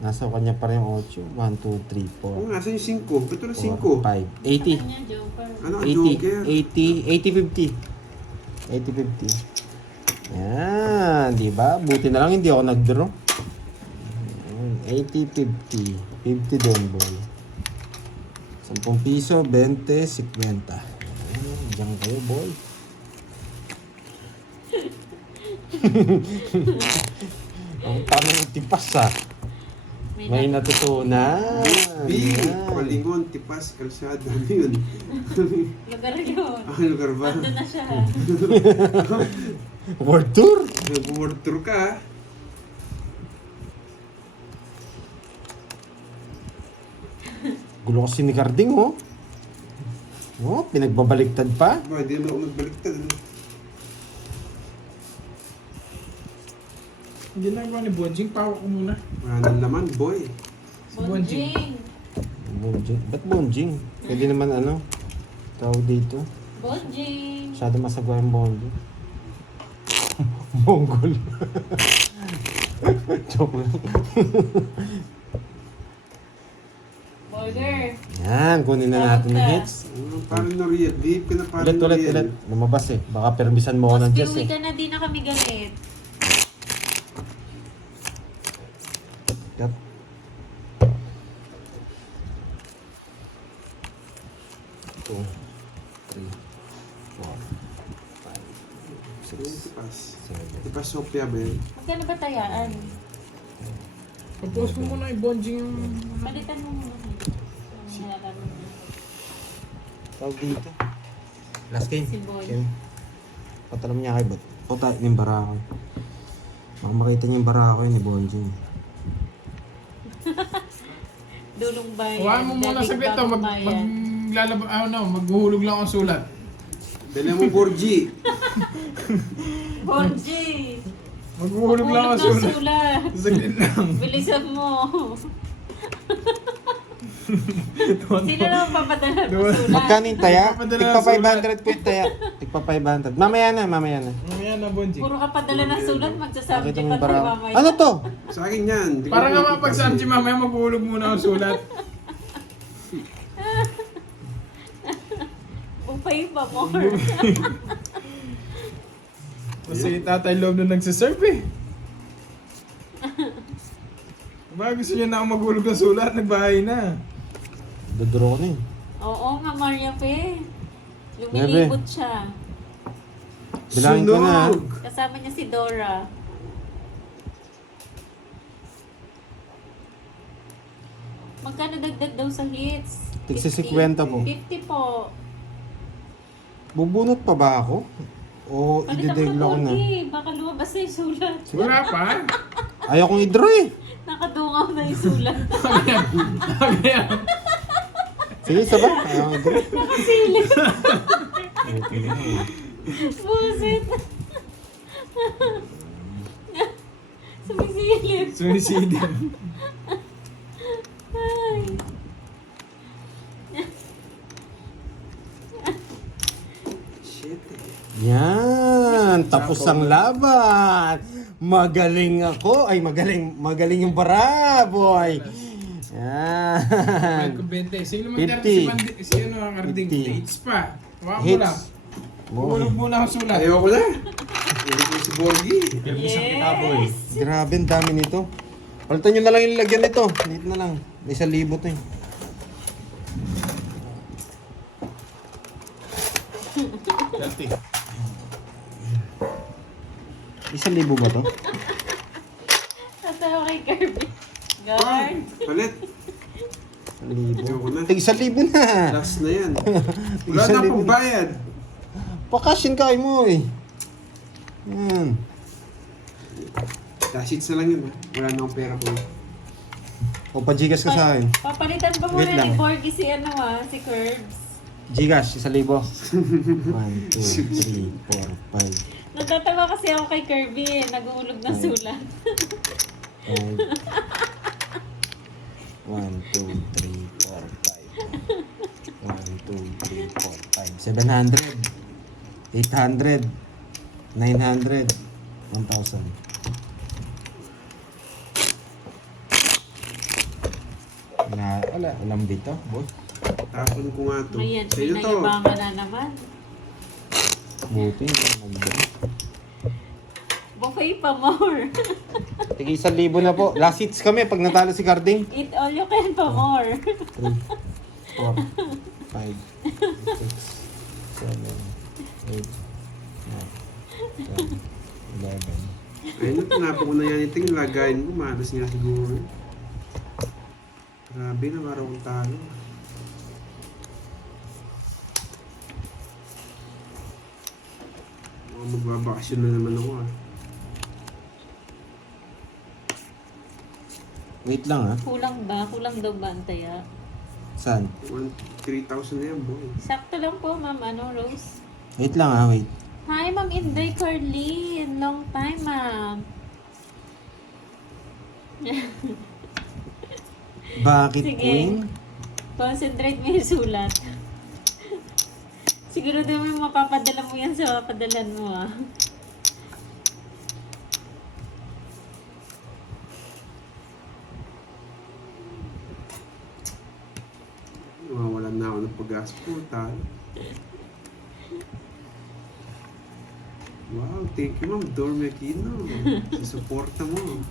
Nasa kanya pa rin yung 8. 1, 2, 3, Oo, 4. nasa yung 5. Ba't wala 5? 5. 80. Kanya, Joker. Ano ka, 80. Joker? 80. 80-50. Yan, di ba? Buti na lang hindi ako nag-draw. 80-50. 50 din, boy. 10 piso, 20, 50. Diyan kayo, boy. Ang tamang tipas, ah. May natutunan. B, Yan. Palingon, Tipas, Kalsada. Ano yun? Lugar yun. Ah, lugar ba? Ando na siya. World tour. Nag-world tour ka ah. Gulo kasi ni Carding, oh. Oh, pinagbabaliktad pa. Ba, hindi naman ako nagbaliktad. Ano? Hindi na ko ni Bonjing, pawak ko muna. Wala nang laman, boy. Bonjing. Bonjing. Ba't bonjing? Pwede naman ano, tawag dito. Bonjing. Masyado masagwa yung bonjing. Mongol. Joke lang. Burger. Yan, kunin na natin yung hits. Paano na real? Beep ka na paano Ulit. Lumabas eh. Baka permisan mo ako ng Mas Diyos piuwi eh. ka na, di na kami galit. Cut. Two, three, four, five, six, Tipas. seven. Tipas Sophia ba yun? Magkano ba tayaan? Pag-post mo muna yung Bonjing yung... Palitan mo muna. Nilalaro mo. Tawag dito. Last game. Si Boy. Game. Patalam niya kay Bot. O tayo yung barako. Baka makita niya yung barako yun ni Bonjing. Dulong bayan. Huwag mo muna dating sa beto, bagong bayan. maghuhulog lang ang sulat. Dali mo 4G. Bonji! Maghuhulog lang ang Ulog ng sulat. sulat. Saglit lang. Bilisan mo. Sino na ang papadala ng sulat? Magkano yung taya? Papadala Tigpa ng sulat. 500 po yung taya. Tigpa 500. Mamaya na. Mamaya na, Bonjing. Puro ka padala ng sulat, Nakita magsasabit mo pa yung tayo barako. mamaya. Ano to? Sa akin yan. Di ko Para nga nakikita mapag-samji kasi. mamaya, maghuhulog muna ang sulat. Upay pa more. Kasi tatay loob na nagsiserve eh. Ba gusto niya na ako maghulog ng sulat, nagbahay na. Dodoro ko na eh. Oo nga, Maria Fe. Bebe. Lumilibot siya. Bilangin ko na. Sunog! Kasama niya si Dora. Magkano dagdag daw sa hits? Tigsi 50. 50 po. 50 po. Bubunot pa ba ako? O Palitan mo idedegla ko ng na? konti. Baka lumabas na yung sulat. Wala pa. Ayaw kong i-draw eh. Nakadungaw na yung sulat. Kaya, Sige, isa ba? Ayaw kong i-draw. Nakasilip. Busit. Sumisilip. sumisidin. Ay. Shit eh. Yan, tapos ang laban. Magaling ako. Ay, magaling yung bara, boy. Yan. Ko 20. Sino magtira 50. si Mandi? Si ano ang karding? 50. Hits pa. Huwag mo Hits. lang. Hulog muna ang sulat. Ayaw ko na. Ayaw ko si Borgie. Yes. Grabe, ang dami nito. Palitan nyo na lang yung lagyan nito. Dito na lang. May 1,000 to eh. Isang libo ba to? Natawa kay Kirby. Guard. Palit. 1,000. Ayaw ko na. Tig 1,000 na. Last na yan. Tig Wala na 1,000. pong bayad. Pakashin kayo mo eh. Yan. Dashits na lang yun ha. Wala na akong pera po. O pa-gigas ka sa akin. Papalitan pa Wait muna lang. ni Borgie si ano si Curbs. Gigas, 1,000. 1, 2, 3, 4, 5. Natatawa kasi ako kay Kirby naguhulog ng sulat. One, two, three, four, five. 1, 2, 3, 4, 5. 700. 800. 900. 1,000. Wala. Alam dito, boy. Tapon ko nga to. Ayan, Sa'yo to. pinayabangan na naman. Buti, hindi. Buffet pa more. Tige 1,000 na po. Last hits kami pag natalo si Carding. Eat all you can pa more. 3, 4, 5, 6, 7, 8, 9, 10, 11. Ayun, tinapon ko na yan. Ito yung lagayin ko. Malas nga siguro. Grabe na, parang akong talo. Magbabakasyon na naman ako ah. Wait lang ha. Kulang ba? Kulang daw ba ang taya? Saan? 3,000 na yan, boy. Sakto lang po, ma'am. Ano, Rose? Wait lang ha, wait. Hi, Ma'am Inday Carlene. Long time, ma'am. Bakit Sige. Queen? Concentrate mo yung sulat. Siguro daw may mapapadala mo yan sa padalan mo, ah. Mawawalan na ako ng pag-asa po, talo. Wow, thank you ma'am, Dorme Aquino. Sa suporta mo.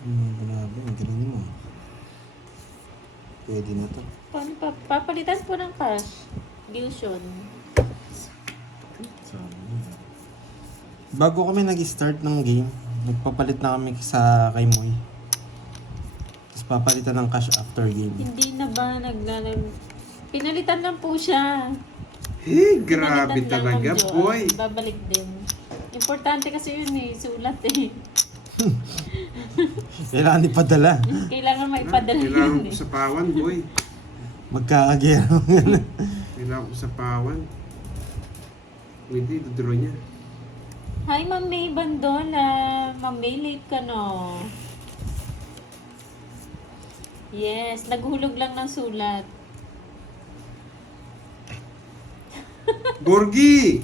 Grabe, ang galing mo. Pwede na to. Paano pa? Papalitan po ng cash. Fusion. Bago kami nag-start ng game, nagpapalit na kami sa kay Moy. Tapos papalitan ng cash after game. Hindi na ba pinalitan lang po siya. Hey, grabe Pinalitan lang, talaga, Ma'am Jo. boy. Babalik din. Importante kasi yun eh. Sulat eh. Kailangan ipadala. Kailangan maipadala Kailangan yun ko eh. sa pawan, boy. Magkaagero. Kailangan ko sa pawan. Hindi, dudro niya. Hi, Ma'am May Bandola. Ma'am May, late ka no. Yes, naghulog lang ng sulat. Borgi!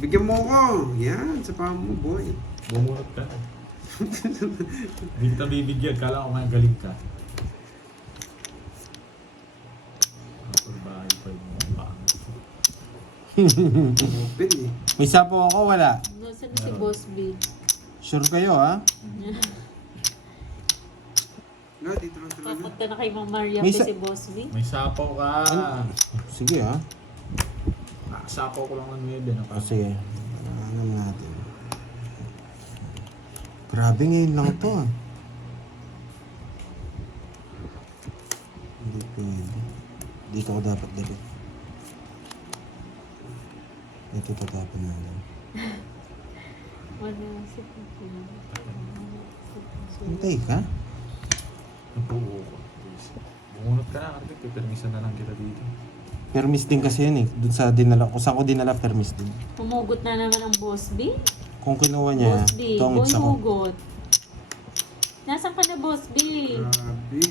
Bigyan mo ko. Yan, sa pawan mo, boy. Bumunot ka. Hindi kita bibigyan. Kala ko nga galing ka. Bahay pa yung mga pangit. Open eh. May sapo ako, wala. Nasaan na si Boss B? Sure kayo ha? No, dito lang talaga. Papunta na kay Ma'am Maria May pa sa- si Boss B. May sapaw ka. Sige ha. Sapaw ko lang ng 9. O sige. Ano natin. Grabe ngayon lang to ah. Hindi pwede. Dito ko dapat dito. Ito tatapon natin. Wala si Hintay ka? Napuo ko. Bumunot ka na. Kasi pipirmisan na lang kita dito. Permis din kasi yun eh. Doon sa dinala. Kung saan ko dinala, permis din. Humugot na naman ang Boss B. Kung kinuha niya, Boss B, tungod boy sa ko. hugot. Nasaan ka na, Boss B? Grabe.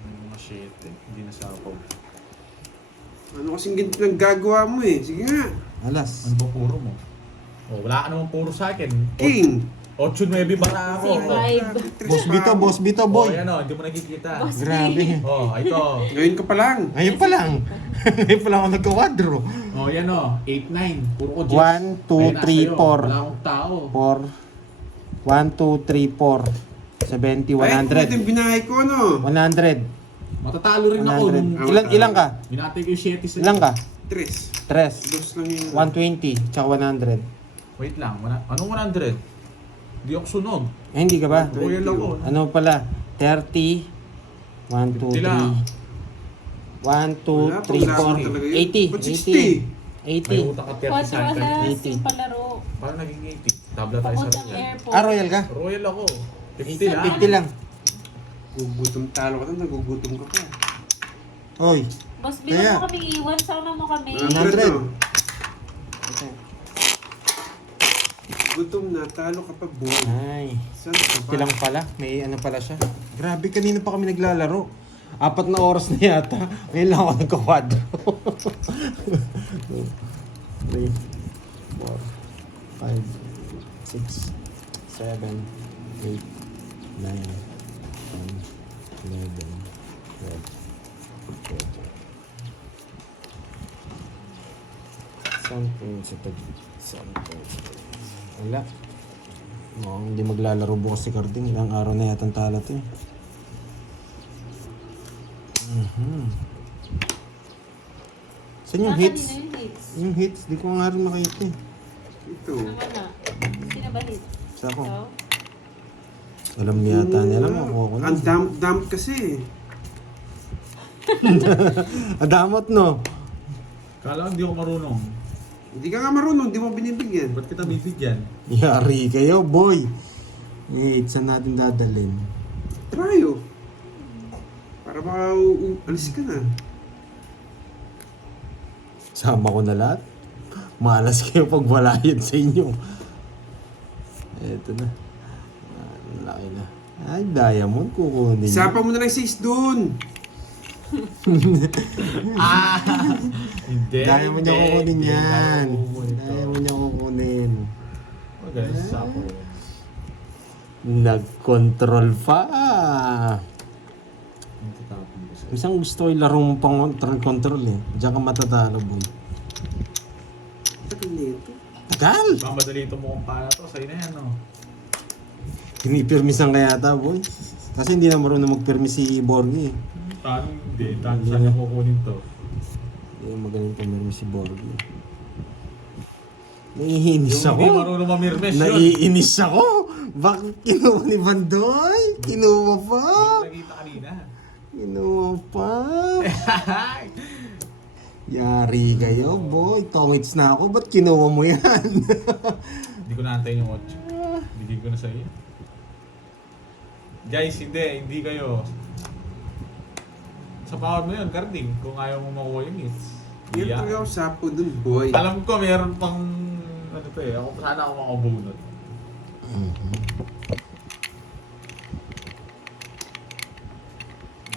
May mga shit eh. Hindi na sapaw. Ano kasing ganito ng gagawa mo eh? Sige nga. Alas. Ano ba puro mo? Oh, wala ka naman puro sa akin. King! 8-9 bara ako. C5. Boss Bito, Oh, boy. yan o. Hindi mo nakikita. Boss B. Grabe. Oh, ito. Ngayon ka pa lang. Ngayon pa lang. Ngayon pa lang ako nagkawadro. Oh, yan o. 8-9. Puro ko Jets. 1, 2, 3, 4. Wala akong tao. 4. 1, 2, 3, 4. 70, Ay, ito 100. yung binahay ko, no? 100. 100. Matatalo rin ako. 100. Ilang ka? Binati ko yung 7 sa Ilang ka? 3. 3. Dos lang yun. 120. Tsaka 100. Wait lang. Anong 100? Hindi ako sunog. Eh, hindi ka ba? Royal ako. Ano pala? 30. 1, 2, 50 lang. 3. 1, 2, 3, 4. 80. Ba't 80. may 80. utang ka 30 4 sa akin. alas 80. yung palaro. Paano naging 80? Tabla tayo sa Papuntang Royal. airport. Ah, royal ka? Royal ako. 50 lang. 50 lang. Gugutom talo ka na, nagugutom ka pa. Oy. Boss, bilang Kaya. mo kami iwan. Sama mo kami. 100. no? Gutom na, talo ka pa, boy. Ay. Saan ka pa? Kilang pala. May ano pala siya. Grabe, kanina pa kami naglalaro. 4 na oras na yata. Ngayon lang ako nagkakwadro. 3, 4, 5, 6, 7, 8, 9, 10, 11, 12, 13. Something sa wala. Mukhang hindi maglalaro bukas si Carding. Ilang araw na yata ang talo to eh. Saan yung hits? Kanina yung hits. Yung hits, di ko nga rin makita eh. Ito. Naman na. Sino ba hits? Sa ako. Ikaw? Alam niya yata niya. Alam mo, kuha ko na. Ang damp kasi. Adamot no. Kala ko hindi ako marunong. Hindi ka nga marunong, hindi mo binibigyan. Ba't kita bibigyan? Yari kayo, boy. Eh, saan natin dadalhin? Try, oh. Para baka alis ka na. Sama ko na lahat. Malas kayo pag walayad sa inyo. Eto na. Ang laki na. Ay, diamond kukunin. Isapa mo na lang 6 dun. Hindi. Diamond niya kukunin hindi, yan. hindi ako kukunin to. Diamond niya kukunin. Oh, guys, sapo. Nag-control pa. Ang tatapon ko sa'yo. Isang gusto ko ilaro mo pang control eh. Diyan ka matatalo, boy. Tagal na ito. Tagal! Baka madali ito mo kung paano to. Sa'yo na yan, no? Pinipirmisan kaya ata, boy. Kasi hindi na marunong magpirmis si Borgie eh. Paano hindi? Saan niya kukunin to? Hindi magaling pumirmis si Borgie. Naiinis Yung hindi ako. marunong mamirmes yun. Naiinis ako. Bakit kinuha ni Bandoy? Kinuha pa. Nakita kanina. Kinuha pa. Yari kayo, boy. Tongits na ako. Ba't kinuha mo yan? Hindi ko naantay yung watch. Bigay ko na sa iyo. Guys, hindi kayo. Sa power mo yun, Carding, kung ayaw mo makuha yung hits. Meron Yeah. talaga ako sapo dun, boy. Alam ko, meron pang, ano to eh, ako sana ako makabunod.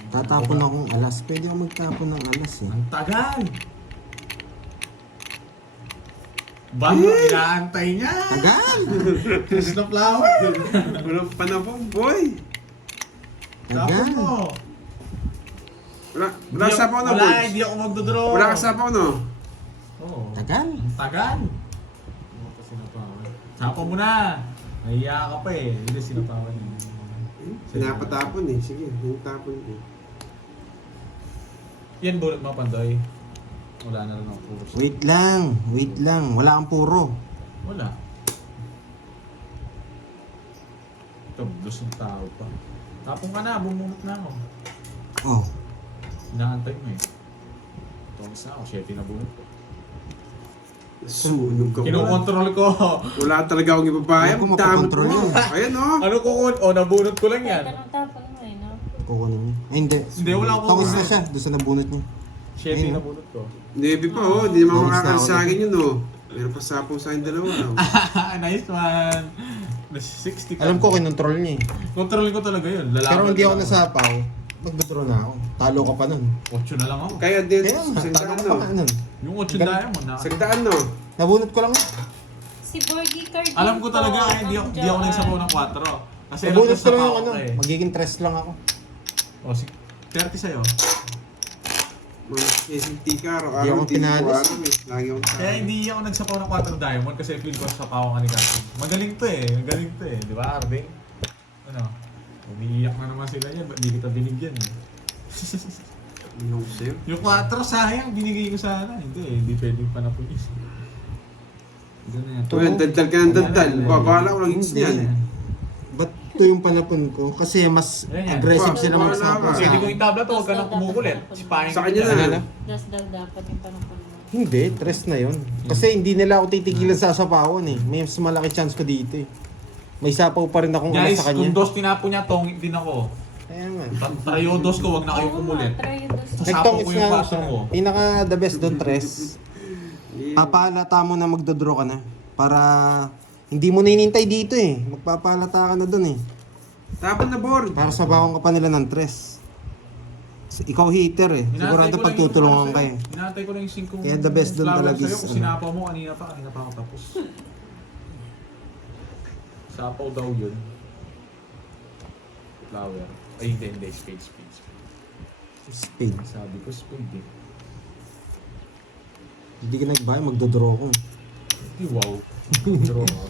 Tatapon akong alas. Pwede ako magtapon ng alas eh. Ang tagal! Bakit inaantay niya? Tagal! Kiss na flower! Walang panahon, boy. Tapos Tagal! mo! Wala ka sapo na, Wala, boy. hindi ako magdodraw. Wala ka sapo, no? Oo. Tagal! Ang tagal! Ano pa sinapawan? Sapa mo na! Nahiya ka pa eh. Hindi sinapawan yun. Pinapatapon eh. Sige, yung tapon eh. Yan bullet mo, Pandoy. Wala na rin ang puro. Wait lang. Wait lang. Wala kang puro. Wala. Tablos ng tao pa. Tapong ka na, bumunot na ako. Oh. Inaantay mo eh. Tumis na ako, 7 na bunot ko. Sunog ka ba? Kinokontrol ko. Wala talaga akong ipapayam. Ako, Damot mapakontrol mo. yan. Ayan, oh. Ano kukun? O, nabunot ko lang yan. Tanong tapon mo eh, no? Kukunin mo. Ay, hindi. Hindi, wala akong Tawis na siya. Doon sa nabunot niya. 7 na bunot ko. Nebi pa, oh. Hindi naman Tawis na makakal ako sa akin yun, oh. Meron pa sapong sa akin dalawa. Oh. Nice one. Nasa 60 ka. Alam ko, kinontrol niya eh. Kontrolin ko talaga yun. Lalaban Pero hindi ako lang nasapaw. Magdodraw na ako. Talo ka pa nun. 8 na lang ako. Kaya din, Kaya nga, isang talo daan, ka no? pa nun. Yung 8 Gan- diamond na. Isang daan, no? Nabunot ko lang. Si Borgie Carding Alam ko talaga, po, hindi ako nandiyan. nagsabaw ng 4. Kasi Nabunot ko lang yung ako ano. eh. Magiging 3 lang ako. O, 30 sa'yo. Mga SMT ka, araw-araw. Hindi ako Hindi ko pinalis. alam eh. Lagi akong Kaya hindi ako nagsapaw ng 4 diamond kasi feel ko sa pawang ka ni Cassie. Magaling to eh. Magaling to eh. Di ba, Arding? Ano? Umiiyak na naman sila yan. Ba't di kita binigyan eh? Ano ko sa'yo? Yung 4 sayang, binigay ko sana. Hindi eh. Hindi pwedeng panapulis. Ganun yan. Uy, ang daldal ka ng daldal. Babala ko lang hits niyan. Ba't ito yung panapon ko? Kasi mas Ayan. aggressive Wow, sila wala magsapaw ka. sa Pwede ko akin. yung tabla to, huwag ka nang kumukulit. Sipahin Sa ko kanya dyan. na. Dasdal dapat yung panapon mo. Hindi, 3 na yun. Kasi hindi nila ako titigilan sa sapawan eh. May mas malaki chance ko dito eh. May sapaw pa rin akong alas Guys, sa kanya. kung dos tinapo niya, tongit din ako. Kaya nga. Tryodos ko, wag na kayo Oo nga, kumulit. try dos. Sasapaw Nagtong ko yung baso mo. Pinaka the best doon, Tres. Papalata mo na magdodraw ka na. Para hindi mo na inintay dito eh. Magpapalata ka na doon eh. Tapon na board. Para sabawan ka pa nila ng tres. Ikaw hitter eh. Sigurado pagtutulungan ka eh. Hinatay ko lang yung 5 Kaya the best doon talaga sa'yo. is, Kung ano. sinapaw mo, kanina pa ako tapos. Sapaw daw yun. Flower. Ay, hindi. Spade. Spade. Sabi ko, spade eh. Hindi ka nagbahay, magdodraw ko. Ay, wow. Draw ako.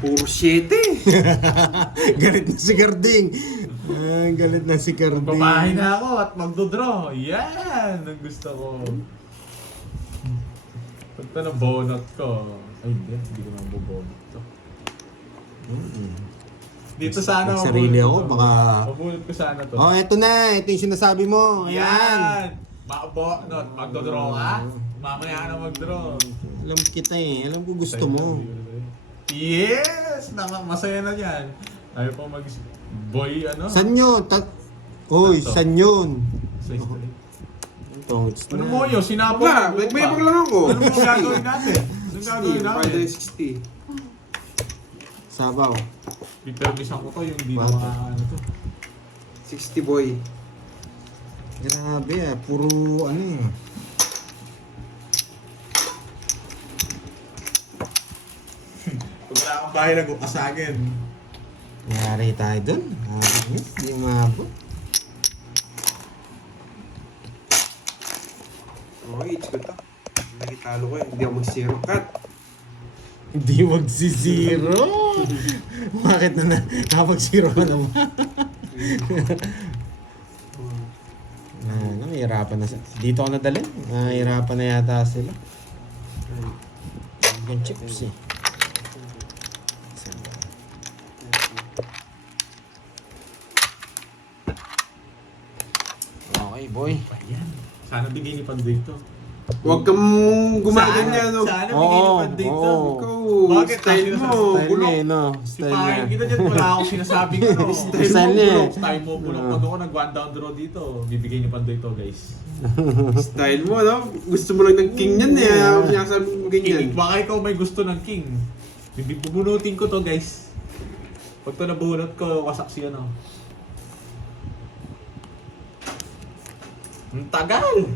Puro 7. Galit na si Garding. Galit na si Garding. Babahay na ako at magdodraw. Yan! Ang gusto ko. Pagka na bonot ko. Ay, hindi ko naman bubonot to. Dito sana May sarili ako, baka... Mabunot ko sana to. Oh, eto na. Ito yung sinasabi mo. Ayan. Yan! Bonot, magdodraw ka? Mamaya ka na magdraw. Alam kita eh. Alam ko gusto mo. Yes! Masaya na yan. Ayaw pa boy, ano? San yun? Oy, Ito. san yun? Sa straight. Ito, it's Ano na. mo yun? Sinapo Wala, nagbayabag lang ako. Ano mo gagawin natin? Ano gagawin natin? 60. Sabaw. Pipermisan ko to yung hindi na Wow. ano to. 60 boy. Grabe ah. Puro ano eh. Pag wala akong bahay na kasagin. Nangyari tayo dun. Hindi maabot. Okay, it's good to. Nakitalo ko eh. Hindi ako mag-zero cut. Hindi magsi-zero. Bakit na nakapag-zero ka naman? Nahihirapan na dito ako nadalhin. Nahihirapan na yata sila. Yung chips eh. Okay, boy. Sana bigay ni Panday to. Huwag kang gumaganyan, no? Sana bigay ni Panday to. Oo. Ikaw, Bakit? style mo. Style Bulok. niya eh, no? Si Style Pahin niya. kita dyan, wala akong sinasabing ano. Style niya eh. Style mo, bulok. Pag ako nag-one down draw dito, bibigay ni Panday to, guys. Style mo, no? Gusto mo lang ng king yan eh. Ayaw mo niya sabi mo ganyan. King, baka ikaw may gusto ng king. Bubunutin ko to, guys. Pag to nabunot ko, wasak siya, no? Ang tagal!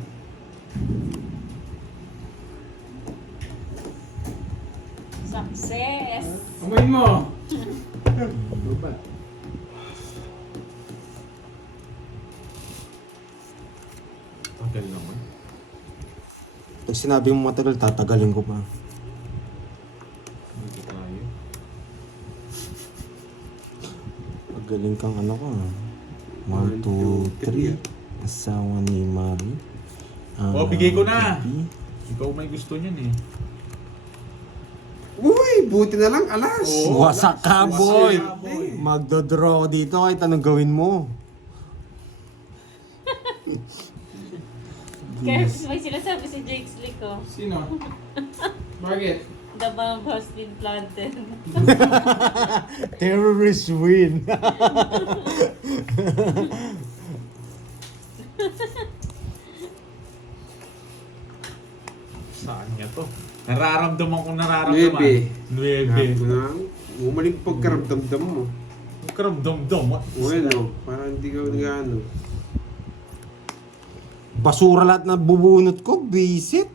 Success! Kumain mo! Tagal naman. Pag sinabi mo matagal, tatagalin ko pa. Hindi tayo. Pagaling kang ano ko. 1, 2, 3. Asawa ni Mari. Oh, bigay ko na. Gabi. Ikaw may gusto niyan eh. Uy, buti na lang, alas. Oo. Wasak ka, boy! Wasak ka, boy. Magdodraw ko dito kahit anong gawin mo. Kaya may sinasabi si Jake Slick ko. Sino? Bakit? The bomb has been planted. Terrorist win. Saan niya to? Nararamdaman ko nararamdaman. 9. 9. Bumalik pagkaramdam mo. Ang karamdam-dam. Well, parang hindi ka nag-ano. Basura lahat na bubunot ko. Visit.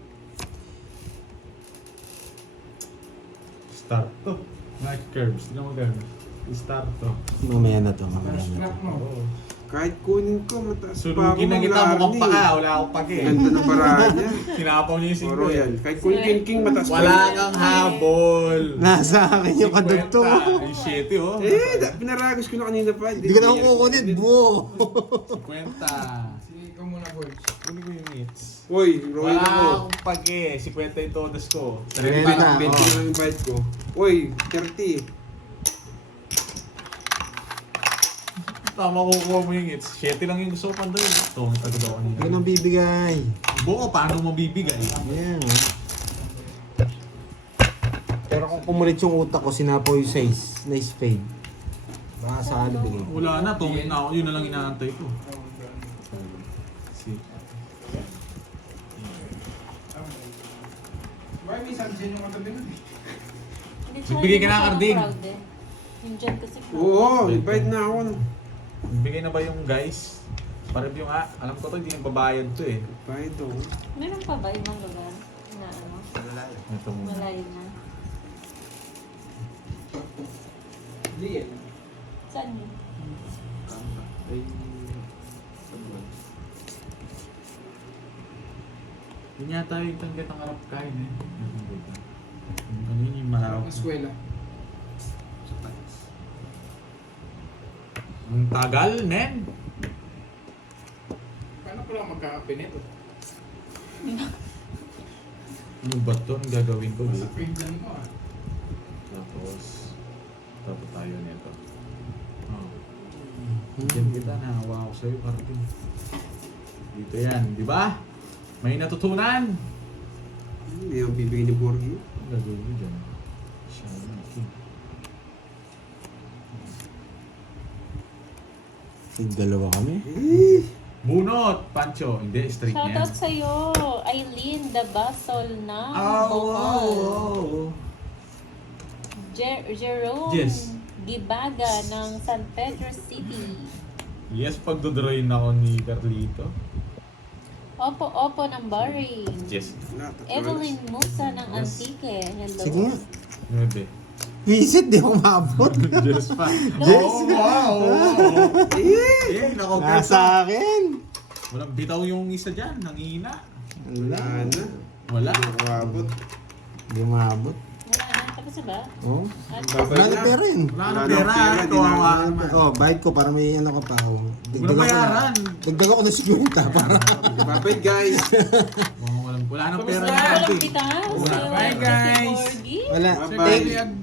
Start to. Nice curves. Tignan mo ganun. Start to. Mamaya na to. Mamaya na to. Snap mo. Oo. Kahit kunin ko, mataas pa ako. Sunugin na kita mukhang paka. Wala akong pake. Ganda ng barahan niya. Sinapaw niya yung Oro 5 yan. Kahit kunin ko yung king, mataas pa. Wala kang habol. Nasa akin yung kadugto. 50. Yung 7 oh. Pinaragos ko na kanina pa. Hindi ko na kukunin, buo. 50. Sige, ikaw muna, boys. Kunin ko yung hits. Uy, roll Wala ako. akong pake. 50 yung todas ko. 30. 20 lang yung bite ko. Uy, 30. Tama ko kuha mo yung hits. 7 lang yung gusto ko panday. Ito, ang tago daw Hindi ko kanina. nang bibigay. Buo, paano mo bibigay? Yeah. Pero kung kumulit yung utak ko, sinapaw yung 6 na spade. Baka sakali bigay. Wala na, tungin na ako. Yun na lang inaantay ko. Si. Why may sunshine yung katabi nun? Hindi, tsaka Bibigay hindi ka na, masyadong Carding. crowd eh. Yung dyan kasi crowd. Oo, invite na ako. Bigay na ba yung guys? Parang yung alam ko to, hindi nagbabayad to eh. Invite ako. Meron pa ba ibang lugar na ano, Ito muna. malayo na? Hindi yan. Saan yun? Ay, Yun yata yung tanggat ang harap kain eh. Ano yun yung malawak? Eskwela. Ang tagal, men! Paano ko lang magkakape nito? Ano ba to? Ang gagawin ko Sa dito? pinsan mo ah. Tapos tayo nito. Oh. Diyan kita, nahawa ako sa'yo, Carvin. Dito yan, di ba? May natutunan! hindi ako bibigyan ni Borgie. Ang gagawin ko dyan. Siya na, king. Dalawa kami. Bunot! Pancho! Hindi, straight niya. Shoutout sa'yo, Eileen the Basol na Jerome Yes. Gibaga ng San Pedro City. Yes, pagdodrawin ako ni Carlito. Opo ng Bahrain. Yes. Evelyn Musa ng Yes. Antique. Hello. Sige nga. Nude. Visit, di ako maabot. Yes pa. Yes. Oh, wow! Eh, nako, Nasa akin. walang bitaw yung isa dyan. Nangihina. Wala na. Wala. Nakakabot. Hindi maabot. Wala na. Tapos na ba? Oh. Babay Wala na. na pera yun. Wala Wala na na pera. pera, di Kawawa na- naman. Oh, bayad ko para may ano ka pa. Oh. Walang bayaran. Dagdag ako ng 50 para. Babay guys. Wala na Tapos pera na. ni Walang Ate. bitas. Wala. Bye, guys. Corgi. Wala. Bye-bye. Thank,